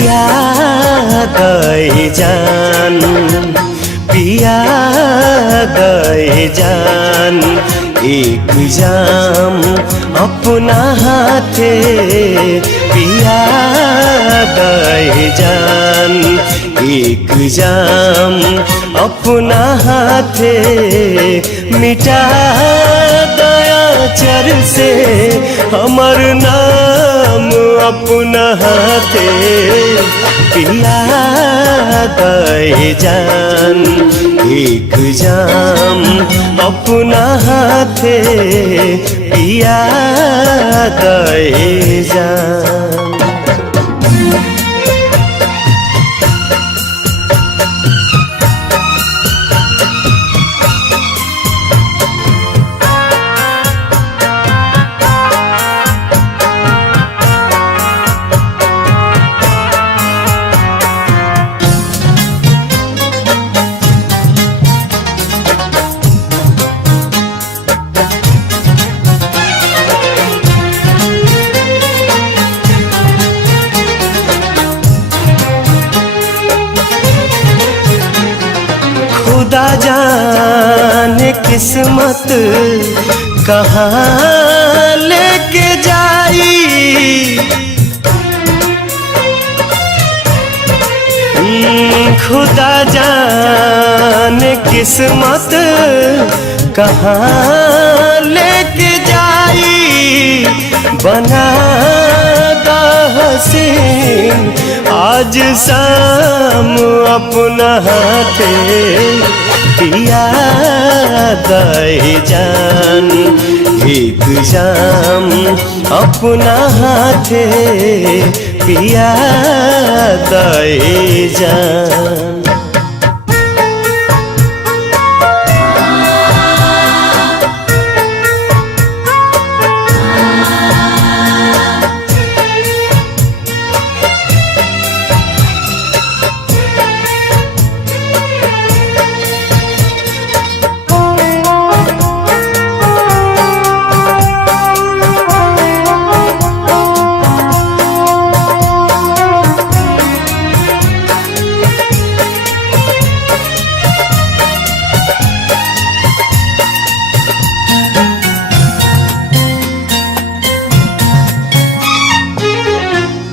पिया दे जान, पिया दे जान, एक जाम अपना हाथे पिया दे जान, एक जाम अपना हाथे मिटा दया चर से हमर नाम अपना हाथे पिया दे जान, एक जाम अपना हाथे पिया दे जान। खुदा जाने किस्मत कहाँ लेके जाई, खुदा जाने किस्मत कहाँ लेके जाई, बना दा हसीन आज शाम अपना हाथे पिया दे जान, एक जाम अपना हाथे पिया दे जान।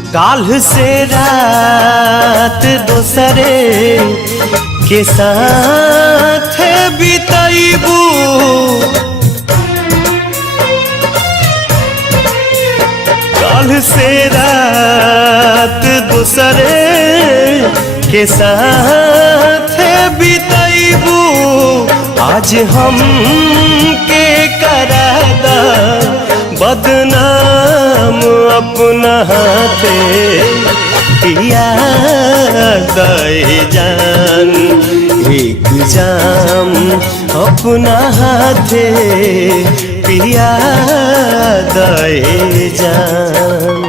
काल्ह से रात दोसरे के साथ बिताइबू, काल्ह से रात दोसरे के साथ बिताइबू, आज हम के करादा बदनाम अपना हाथे पिया दे जान, एक जाम अपना हाथे पिया दे जान।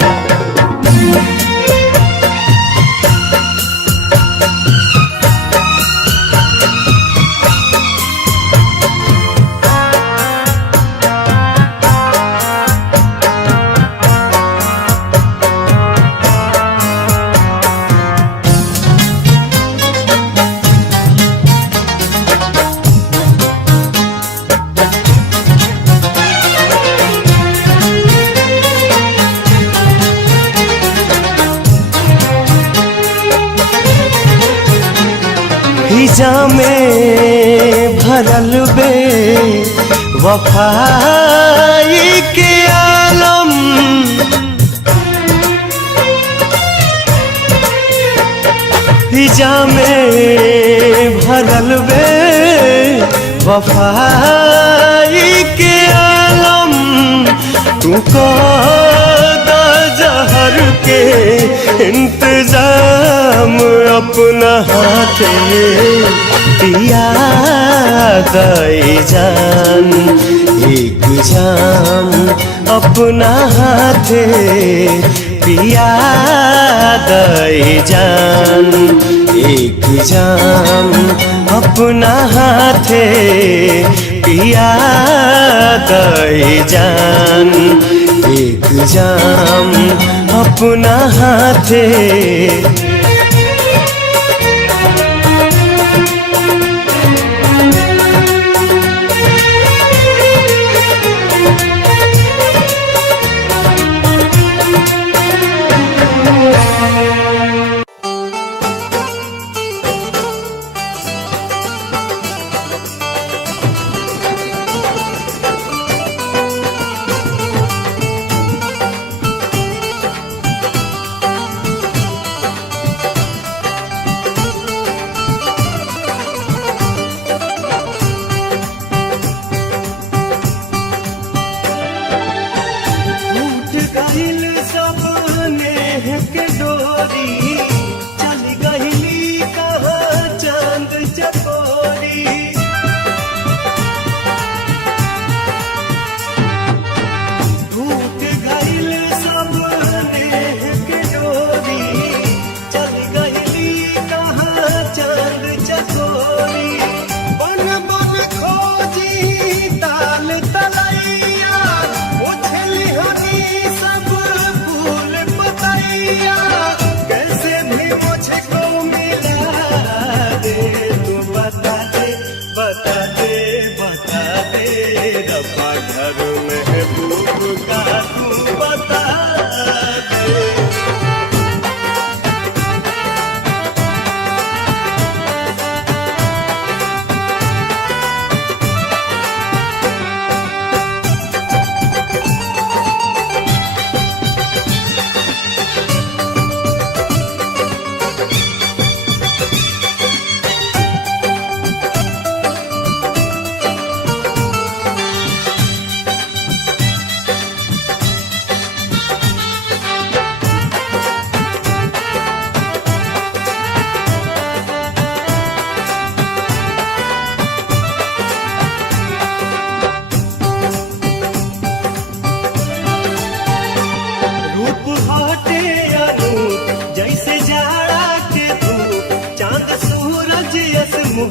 हिजा में भरल बे वफाई के आलम, हिजा में भरल बे वफाई के आलम, तू को जहर के इंतजाम अपना हाथे पिया दे जान, एक जाम अपना हाथे पिया दे जान, एक जाम अपना हाथे पिया दे जान एक जाम अपना हाथे।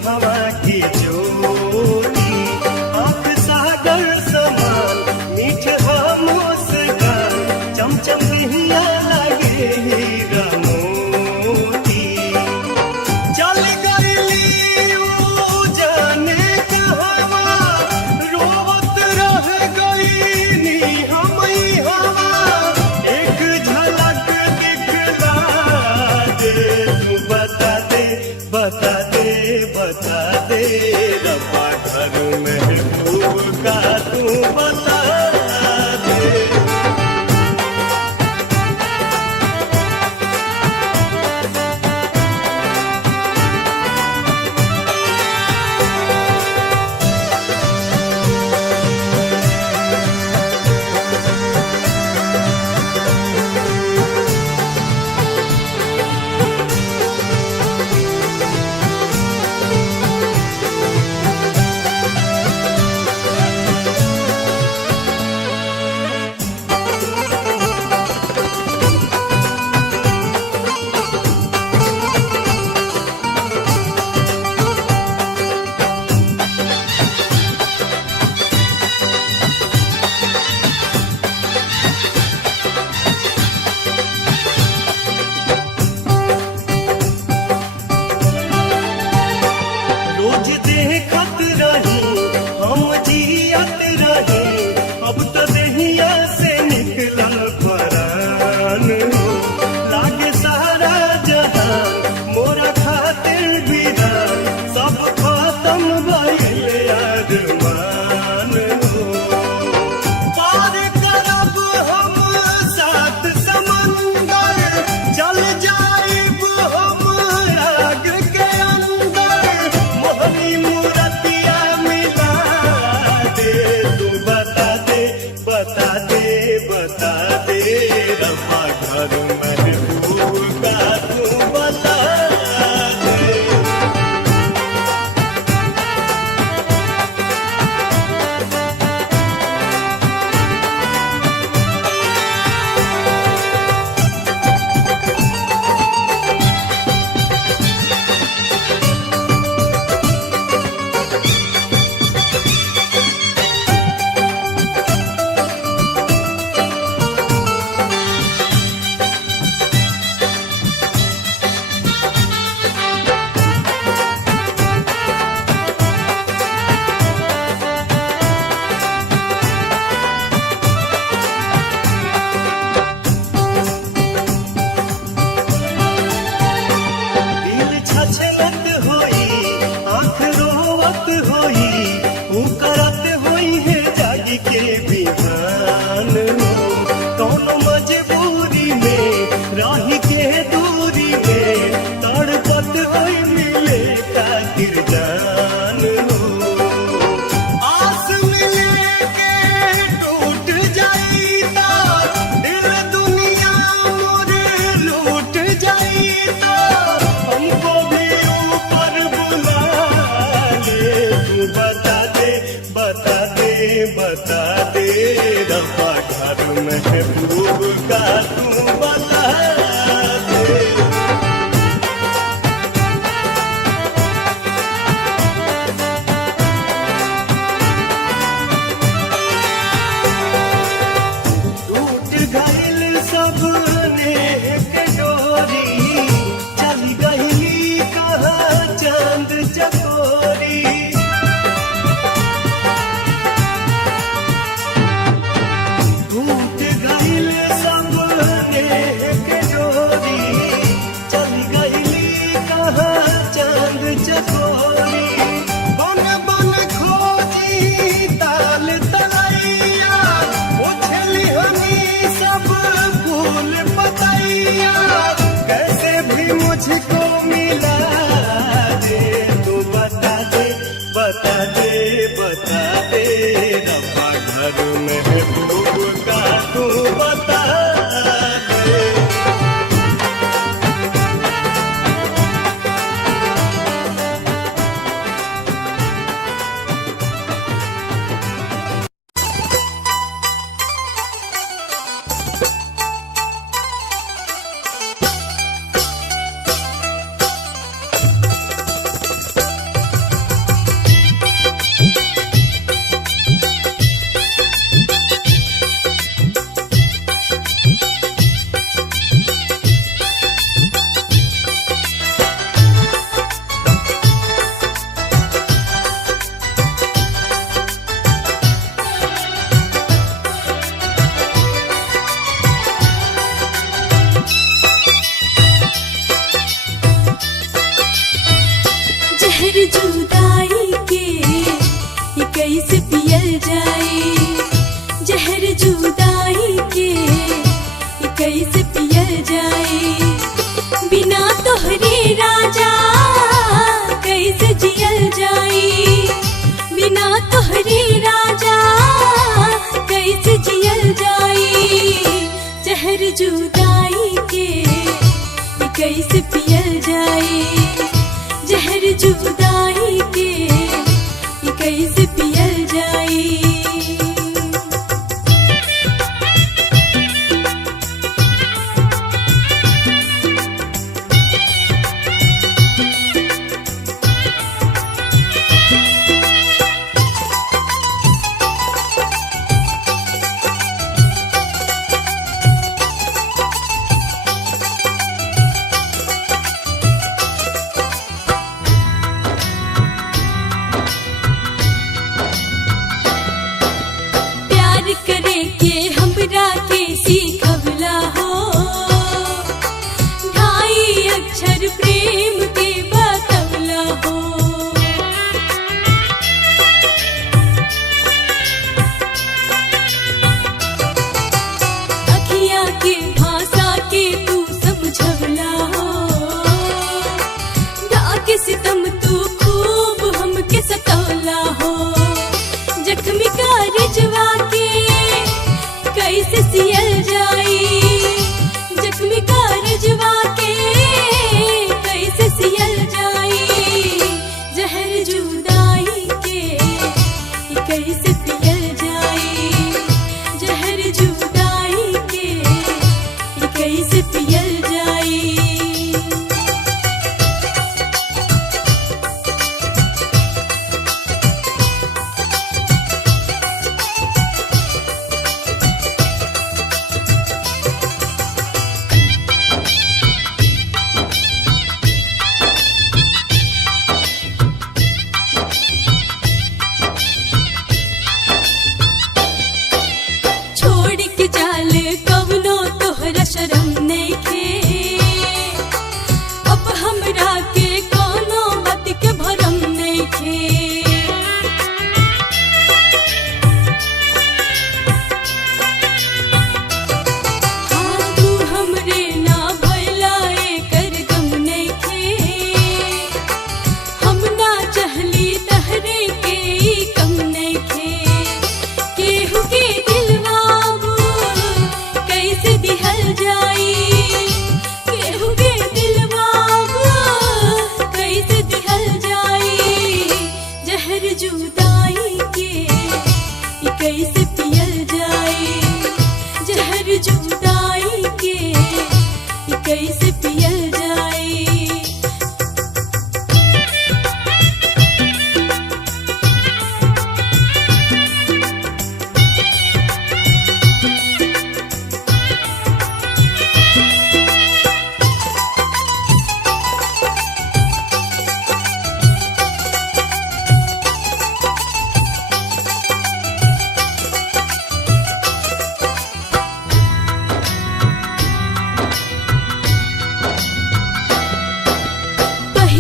हवा की ज्योति आँख सागर समान मीठ मुस्कान चमचम हिया लगे हीरा मोती। चल गईली ऊ जाने कहवा रोवत रह गईनी हमई हवा। एक झलक दिखला दे तू बता दे बता दे बता दे रब्बा घर महबूब का तू बता दे। बता दे रब्बा घर महबूब का तू बता दे। टूट गइल सबने एक डोरी, चली गइली कहाँ चांद चकोरी। टूट गइल सबने एक डोरी, चली गइली कहाँ चांद चकोरी। बन बन खोजी ताल तलैया, उछली हमी सब फूल पतैया। कैसे भी मुझको मिला दे, तू बता दे बता दे बता दे रब्बा घर महबूब का तू बता दे। जहर जुदाई के ये कैसे पियल जाए, जहर जुदाई के ये कैसे पियल जाए। बिना तोहरे राजा कैसे जियल जाए, बिना तोहरे राजा कैसे जियल जाए। जहर जुदाई के ये कैसे पियल जाए, जहर जुदाई के ये कैसे पियल जाए।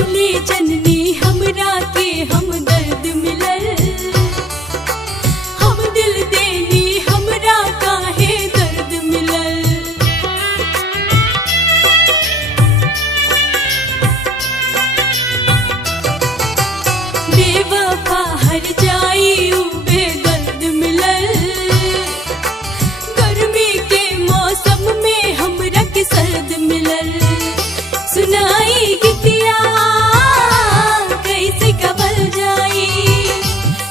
सोचले जननी हमरा के हम दर्द मिलल, हम दिल देनी हमरा काहे दर्द मिलल। बेवफा हर जाई उ बेदर्द मिलल, गर्मी के मौसम में हमरा के सर्द मिलल। सुनाई गीतिया कैसे कबल जाई,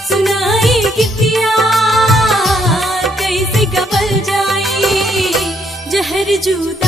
सुनाई गीतिया कैसे कबल जाई, जहर जुदा